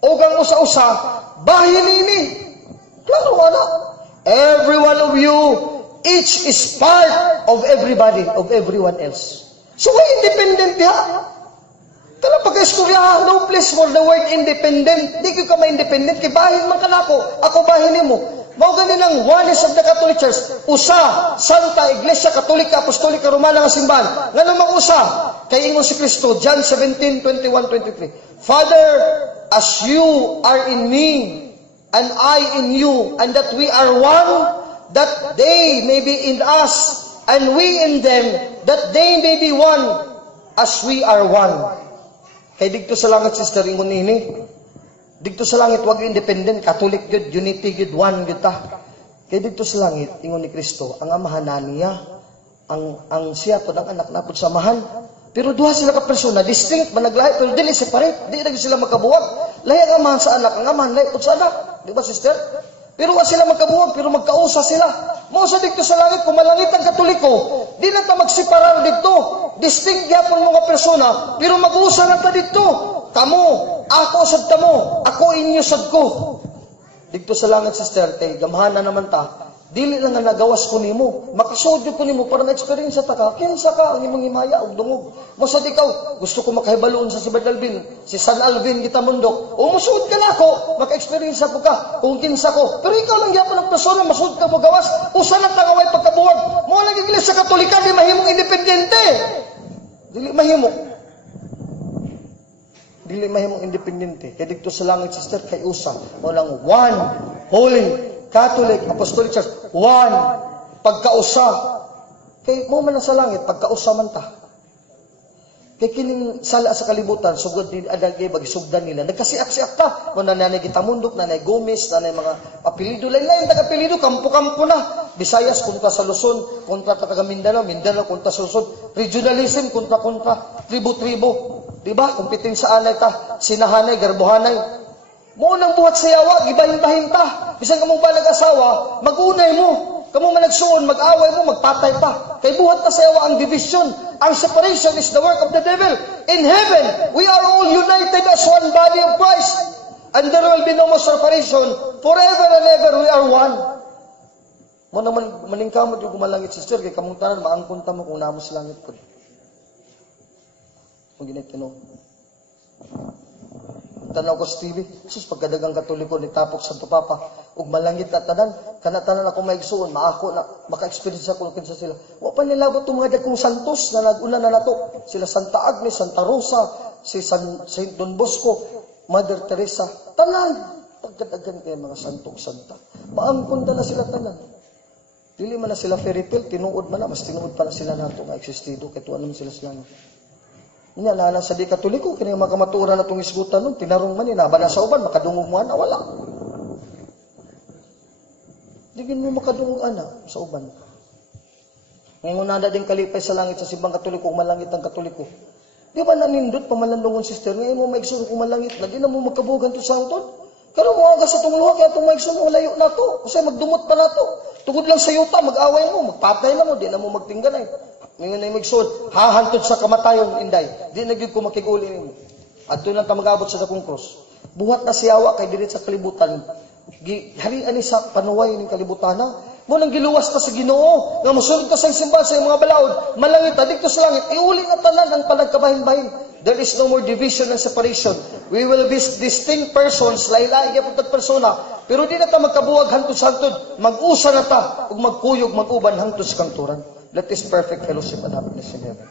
Ogang usa-usa, bahin ini. Klaro wala. Every one of you, each is part of everybody, of everyone else. So why independent diha? Kala pag-istorya, no place for the word independent. Di ka ma-independent, kay bahin man ka na ako bahin mo. Mao gani ng oneness of the Catholic Church, usa, Santa Iglesia Katolika, Apostolika, Romana nga simbahan. Ngano mang usa, kay ingon si Kristo, John 17:21-23. Father, as you are in me, and I in you, and that we are one, that they may be in us, and we in them, that they may be one, as we are one. Kay dito sa langit, sister, ingon ini, dito sa langit, wag independent, Catholic good, unity good, one good ta. Kay dito sa langit, ingon ni Kristo, ang amahan na niya, ang siya po ng anak na po samahan. Pero duha sila ka persona, distinct, managlahi, pero dili separate, di na sila magkabuwag. Lahi ang amahan sa anak, ang amahan lahi po sa anak. Di ba, sister? Pero wa sila magkabuwag, pero magkausa sila. Mao sa dito sa langit, kung malangit ang Katoliko, di na ta magsiparar dito. Distinct gyapon mga persona, pero mag-usa na ta dito. Kamo, ako sad kamo, ako inyo sad ko. Dito sa langit, sister, kay gamhana naman ta, dili lang nga nagawas ko nimo, makasudyo ko nimo para na-experience ta ka. Kinsa ka ang imong himaya og dungog. Mo sad ikaw, gusto ko makahibaloon sa si Brad Alvin, si San Alvin kita mundok. O musud ka na ako, maka-experience ko ka kung kinsa ko. Pero ikaw lang gyapon ang persona, masud ka mo gawas, usa na tagaway pagkabuwag. Mo lang Iglesia Katolika di mahimong independente. Dili mahimong independente. Kaya dito sa langit, sister, kay usa. Walang one, holy, Catholic, Apostolic Church. One, pagkausa. Kay mo man sa langit, pagkausa man ta. Kay kining sala sa kalibutan, sugod ni adagay, bagisugdan nila. Nagkasiak-siak ta. Mo nanay Gitamundok, nanay Gomez, nanay mga apelido. Lain-lain taga-apelido, kampo-kampo na. Visayas kontra sa Luzon, kontra taga Mindanao, Mindanao kontra sa Luzon. Regionalism kontra tribu-tribu. Diba? Kumpitin sa anay ta, sinahanay, garbuhanay. Mo nang buhat sa yawa, gibahin-bahin ta. Bisan kamong balag asawa, mag-unay mo. Kamong managsuon, mag-away mo, magpatay pa. Kay buhat ta sa yawa ang division. Ang separation is the work of the devil. In heaven, we are all united as one body of Christ. And there will be no more separation. Forever and ever, we are one. Mo naman maningkamot yung kumalangit, sister, kay kamong tanan, maangkon ta mo kung namos langit ko. Kung ginitino. Tanaw ko sa TV, sus, pagkadagang Katoliko ni Tapok Santo Papa, ug malangit na tanan, kanatanan ako maigsuon, maako na, maka-experience ako kinsa sila. Wa pa nilabot itong mga dakong santos na nag-una na nato. Sila Santa Agnes, Santa Rosa, si Saint Don Bosco, Mother Teresa, tanan. Pagkadagan kayo mga santong santa. Maangkon na sila tanan. Dili man na sila fairy tale, tinuod man na, mas tinuod pa na sila nato nga existido, kaya tuwan naman sila sila. Nya na sa di Katoliko kini makamaturan na tong isgutan nun tinarong man ina bana sa uban makadungog mo ana wala. Digin mo makadungog ana sa uban. Ngayon nada ding kalipay sa langit sa simbang Katoliko kung malangit ang Katoliko. Di ba nanindot pamalandungon sister ngayon mo maigsuon kung malangit na di na mo magkabugan to sa utod. Karon mo aga sa tong luha kaya tong maigsuon mo layo nato kasi magdumot pa nato. Tugod lang sa yuta mag-away mo magpatay na mo di na mo magtingganay. Ngayon ay magsud, hahantod sa kamatayon, inday. Di na gyud ko makiguli nimo. Adto na ta magabot sa dakong cross. Buhat na siyawa kay diri sa kalibutan. Hari ani sa panuway ning kalibutan na. Mo nang giluwas ta sa Ginoo, nga mosulod ta sa simbahan sa mga balaod, malangit ta dikto sa langit, iuli na tanan ang panagkabahin-bahin. There is no more division and separation. We will be distinct persons, laylay gyapon tag persona, pero di na ta magkabuwag hangtod sa hangtod. Mag-usa na ta ug magkuyog mag-uban hangtod sa kanturan. Let this perfect fellowship and happiness in heaven.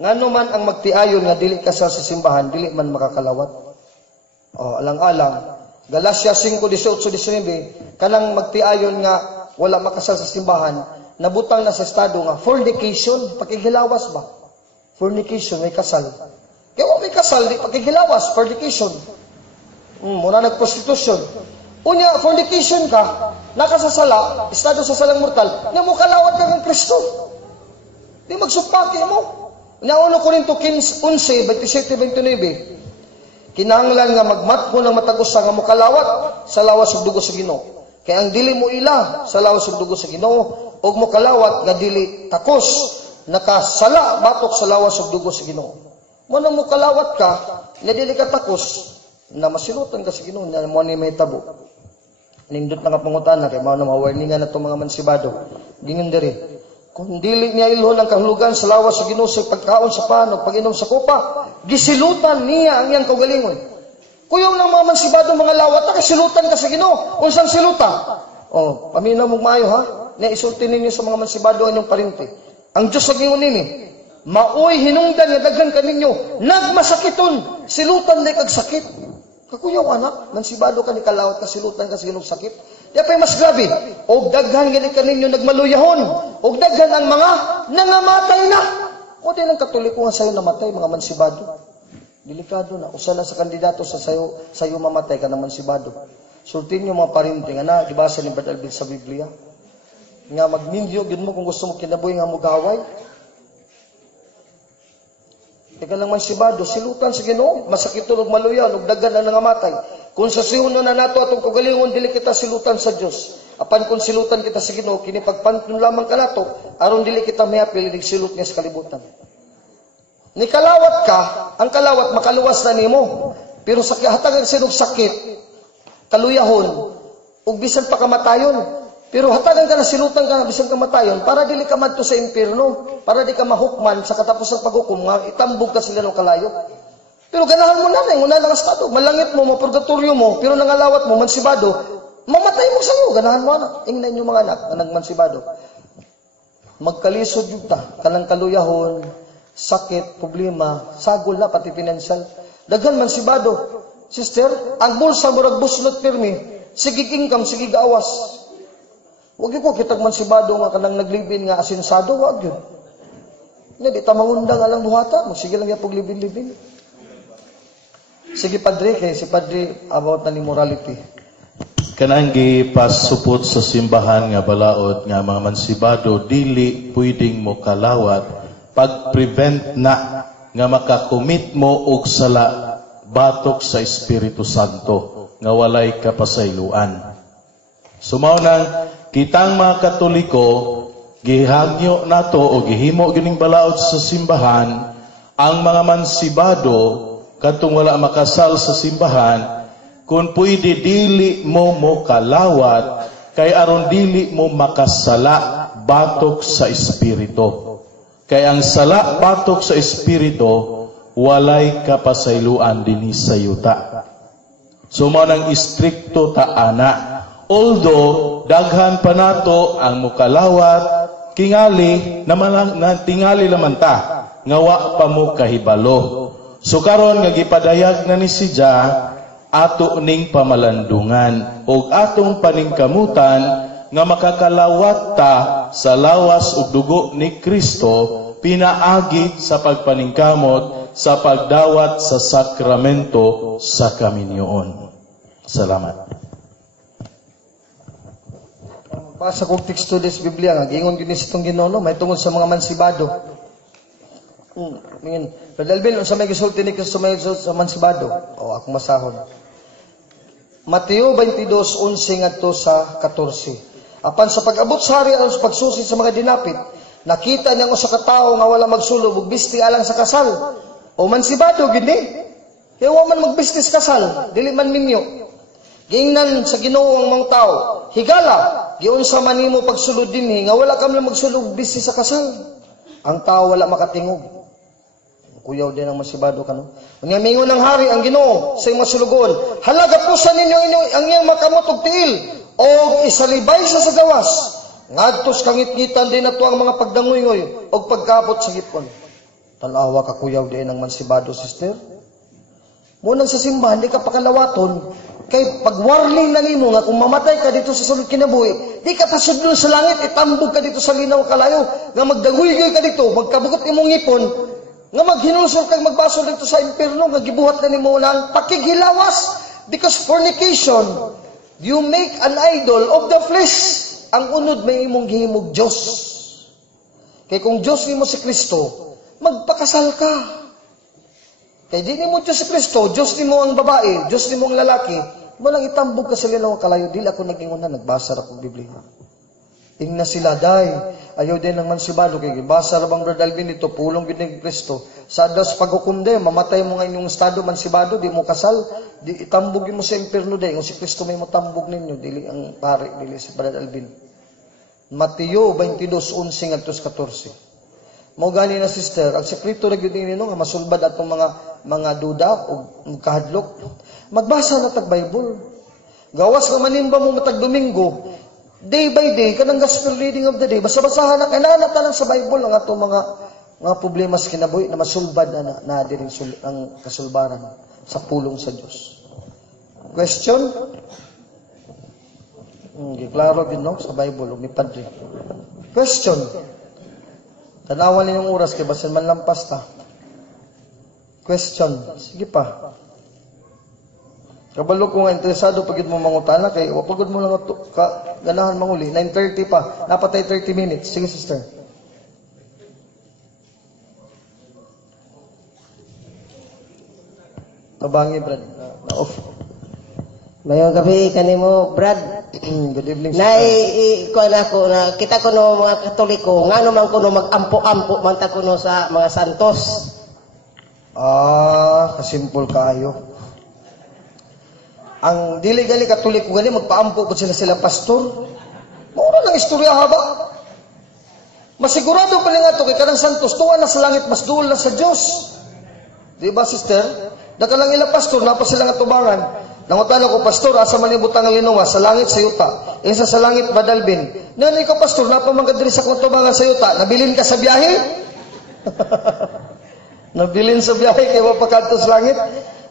Ngano man ang magtiayon nga dili kasal sa simbahan, dili man makakalawat. Alang-alang Galacia 5:18-19, kanang magtiayon nga wala makasal sa simbahan, nabutang na sa estado nga fornication, pakigilawas ba? Fornication, may kasal. Kaya may kasal, di pakigilawas, fornication. Muna nagprostitusyon. Unya, fornication ka, nakasasala, estado sa salang mortal, nga mo kalawat ka ng Kristo. Di magsupaki mo. Unya, 1 Corinto 11:27-29, kinahanglan nga magmatko ng matagusa nga mokalawat sa lawas ug dugo sa Ginoo. Kay ang dili mo ila sa lawas ug dugo sa Ginoo ug mokalawat nga dili takos nakasala batok sa lawas ug dugo sa Ginoo. Mo nang mokalawat ka nga dili ka takos na masilutan ka sa Ginoo na mo ni mahitabo. Nindot na nga pangutana kay mao na ma-warningan nato mga mansibado. Gingon diri. Kung dili niya ilhon ang kahulugan sa lawas sa Ginoo sa pagkaon sa pan o pag-inom sa kopa, gisilutan niya ang iyang kaugalingon. Kuyaw lang mga mansibado mga lawat, nakasilutan ka sa Ginoo. Unsang silutan? Paminaw mong maayo ha. Naisulti ninyo sa mga mansibado ang inyong parinti. Ang Diyos sa gingon nini, maoy hinungdan nga daghan kaninyo, nagmasakiton, silutan na kag sakit. Kakuyaw anak, mansibado ka ni kalawat ka silutan ka sa Ginoong sakit. Di pa'y mas grabe. Og daghan gani kaninyo nagmaluyahon. Og daghan ang mga nangamatay na. O din ang katoliko nga sayo namatay, mga mansibado. Delikado na. Usa na sa kandidato sa sayo mamatay ka ng mansibado. Sultin nyo mga parinting. Ana, gibasa ni Brad Alvin sa Biblia. Nga magninyo, yun mo kung gusto mo kinabuhi nga mugaway. Ika lang mansibado, silutan sa Ginoo, masakiton og maluyaon, og daghan ang nangamatay. Kung sa sihuno na nato atong kagalingon, dili kita silutan sa Dios. Apan kung silutan kita sa Ginoo, kini pagpantun lamang kanato, aron dili kita mayapil ning silot niya sa kalibutan. Ni kalawat ka, ang kalawat makaluwas na nimo. Pero sa hatagan sinog sakit, kaluyahon, ug bisan pa kamatayon. Pero hatagan ka na silutan ka bisan kamatayon para dili ka madto sa impierno, para di ka mahukman sa katapos ng paghukom nga itambog ka sila ng kalayo. Pero ganahan mo na una lang estado, malangit mo, mapurgatorio mo, pero nangalawat mo, mansibado, mamatay mo sa iyo, ganahan mo na. Ingnan yung mga anak na nagmansibado. Magkalisod yung ta, kanang kaluyahon, sakit, problema, sagol na, pati financial. Daghan mansibado. Sister, ang bulsa murag buslot pirmi, sigig income, sigig awas. Huwag ko kitag mansibado nga kanang naglibin nga asinsado, wag yun. Nga, di ta mangundang alang buhata, magsige lang yapog libin-libin. Sige, Padre, kaya si Padre about na ni morality. Kanang gipasupot sa simbahan nga balaod nga mga mansibado, dili pwedeng mo kalawat pag-prevent na nga makakomit mo og sala batok sa Espiritu Santo nga walay kapasayloan. Sumaw nang kitang mga Katoliko, gihangyo nato o gihimo gining balaod sa simbahan ang mga mansibado katong wala makasal sa simbahan, kung pwede dili mo kalawat, kay aron dili mo makasala batok sa Espiritu. Kay ang sala batok sa Espiritu, walay kapasayloan dinhi sa yuta. So mao nang istrikto ta ana. Although daghan pa nato ang mukalawat, kingali naman tingali naman ta nga wa pa mo kahibalo. So karon nga gipadayag na ni si Jah ato ning pamalandungan ug atong paningkamutan nga makakalawat ta sa lawas ug dugo ni Kristo pinaagi sa pagpaningkamot sa pagdawat sa sakramento sa kaminyoon. Salamat. Sa kong teksto des Biblia nga gingon gyud ni sitong Ginoo may tungod sa mga mansibado. Brother Alvin, unsa may gisulti ni Kristo may sa mansibado? Akong masahon. Mateo 22:11 ngadto sa 14. Apan sa pag-abot sa hari aron sa pagsusi sa mga dinapit, nakita niya usa ka tawo nga wala magsulog ug bisti alang sa kasal. O mansibado, gini. Kaya wa man mag-business kasal, dili man minyo. Gingnan sa Ginoo ang mga tao. Higala, giunsa man nimo pagsulod dinhi nga wala ka man magsulog business sa kasal. Ang tao wala makatingog. Kuyaw din ang masibado ka, no? Unya mingon ng hari ang Ginoo sa imong sulugon. Halaga po sa ninyo ang iyang makamot og tiil o isalibay sa gawas. Ngadtos kangit-ngitan din ato ang mga pagdangoy-ngoy o pagkabot sa gipon. Tanawa ka kuyaw din ang mansibado, sister. Munang sa simbahan, di ka pakalawaton. Kay pag-warning na nimo nga kung mamatay ka dito sa sulod kinabuhi, di ka pasudlon sa langit, itambog ka dito sa linaw kalayo, nga magdaguy-goy ka dito, magkabugot imong ngipon, nga maghinulsol kag magbaso dito sa impierno, nga gibuhat na nimo lang pakighilawas. Because fornication, you make an idol of the flesh. Ang unod may imong gihimog Diyos. Kay kung Diyos nimo si Kristo, magpakasal ka. Kaya di mo Diyos si Kristo, Diyos ni mo ang babae, Diyos ni mo ang lalaki, walang itambog ka sa linaw kalayo, dili ako nag-ingon na, nagbasa ra kong Biblia. Tingna sila, day, ayaw din ng mansibado, kaya basa ra bang Brother Alvin dito, pulong yun ng Kristo. Sa adas pag-hukom day, mamatay mo nga inyong estado mansibado, di mo kasal, di itambog mo sa impierno day, kung si Kristo may matambog ninyo, dili ang pare, dili si Brother Alvin. Mateo 22:11 at 14. Mao gani na sister, ang sekreto ra gyud nino nga masulbad atong mga duda o kahadlok. Magbasa na tag Bible. Gawas nga manimba mo matag Domingo, day by day kanang gospel reading of the day. Basa-basahan na kanana tanan sa Bible ang atong mga problema sa kinabuhi na masulbad na diri ang kasulbaran sa pulong sa Dios. Question? Giklaro gyud no sa Bible ni Padre. Question. Tanawan ninyong oras kay basin man lampas ta. Question. Sige pa. Kabalo ko nga interesado pagid mo mangutana kay wapagod mo lang ka ganahan manguli. 9:30 pa. Napatay 30 minutes. Sige sister. Tabangi Brad. Na-off. Mayong gabi kanimo Brad. Good evening. Kuan ako na kita ko no mga Katoliko ngano man kuno mag-ampo-ampo man ta kuno sa mga santos. Kasimpol kaayo. Ang dili gali Katoliko gali magpaampo pud sila pastor. Mao nang istorya haba. Masigurado pa lang ato kay kanang santos tuwa na sa langit mas duol na sa Dios. Di ba sister? Dakalang ila pastor napa sila nga tubangan. Nangutan ako, pastor, asa man ibutang ang linuwa, sa langit sa yuta. Isa sa langit, Badalbin. Nanay ko, pastor, napamangkadiri sa kutubangan sa yuta. Nabilin ka sa biyahe? Nabilin sa biyahe, kaya mapagkanto sa langit?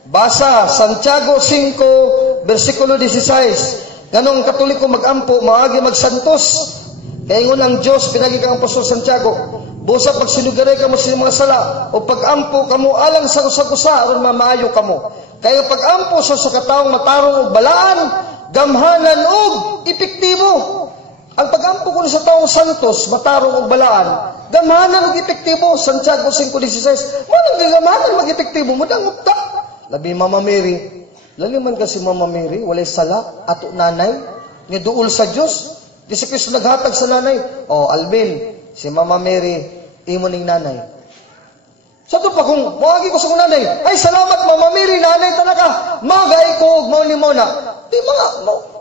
Basa, Santiago 5, versikulo 16. Ganong Katoliko mag-ampo, maagi magsantos. Kaya ngun ang Diyos, pinagi kang apostol Santiago. Busa pag sinugaray ka mo sa mga sala, o pag-ampo ka mo alang sa kusa-kusa, aron mamaayo ka mo. Kaya pag-ampo sa kataong matarong og balaan, gamhanan og epektibo. Ang pag-ampo ko sa taong santos, matarong og balaan, gamhanan og epektibo. Santiago 5:16. Manang gamhanan mag-epektibo mo dangot ta. Labi Mama Mary, laliman kasi Mama Mary, walay sala ato nanay nga duol sa Dios. Di si Kristo naghatag sa nanay. Alvin, si Mama Mary, imo ning nanay. Sa ito pa kung mawagi ko sa kong nanay, ay salamat Mama Mary, nanay talaga, magay ko, mo ni Mona. Di mga,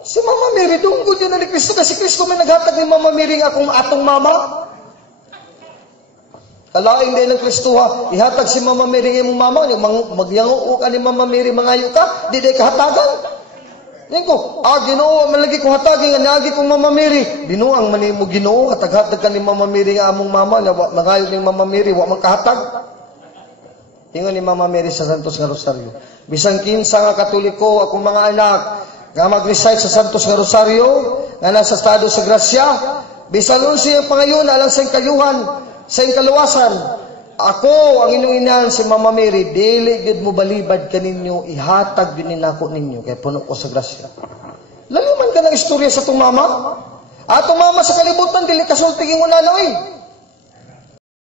si Mama Mary, dunggod yun na ni Kristo, kasi Kristo may naghatag ni Mama Mary nga akong atong mama. Kalaing din ng Kristo ha, ihatag si Mama Mary ng imong mama, magyango ka ni Mama Mary, mangayo ka, di day kahatagan. Yan ko, Ginoo, malagi ko hatagin, nga nagi kong Mama Mary. Binuang man mo Ginoo, hatag-hatag ka ni Mama Mary nga among mama, mangayo ni Mama Mary, wa man kahatag. Tingon ni Mama Mary sa Santos nga Rosario. Bisan kinsa nga Katoliko, akong mga anak, nga mag-recite sa Santos nga Rosario, nga nasa estado sa grasya, bisan nun siya pangayon, alang sa kayuhan, sa kaluwasan, ako, ang inyong inahan si Mama Mary, dili gid mo balibad kaninyo, ihatag din nako ninyo, kay puno ko sa grasya. Laliman ka ng istorya sa itong mama? Atong mama sa kalibutan, dili kasultiging unanoy.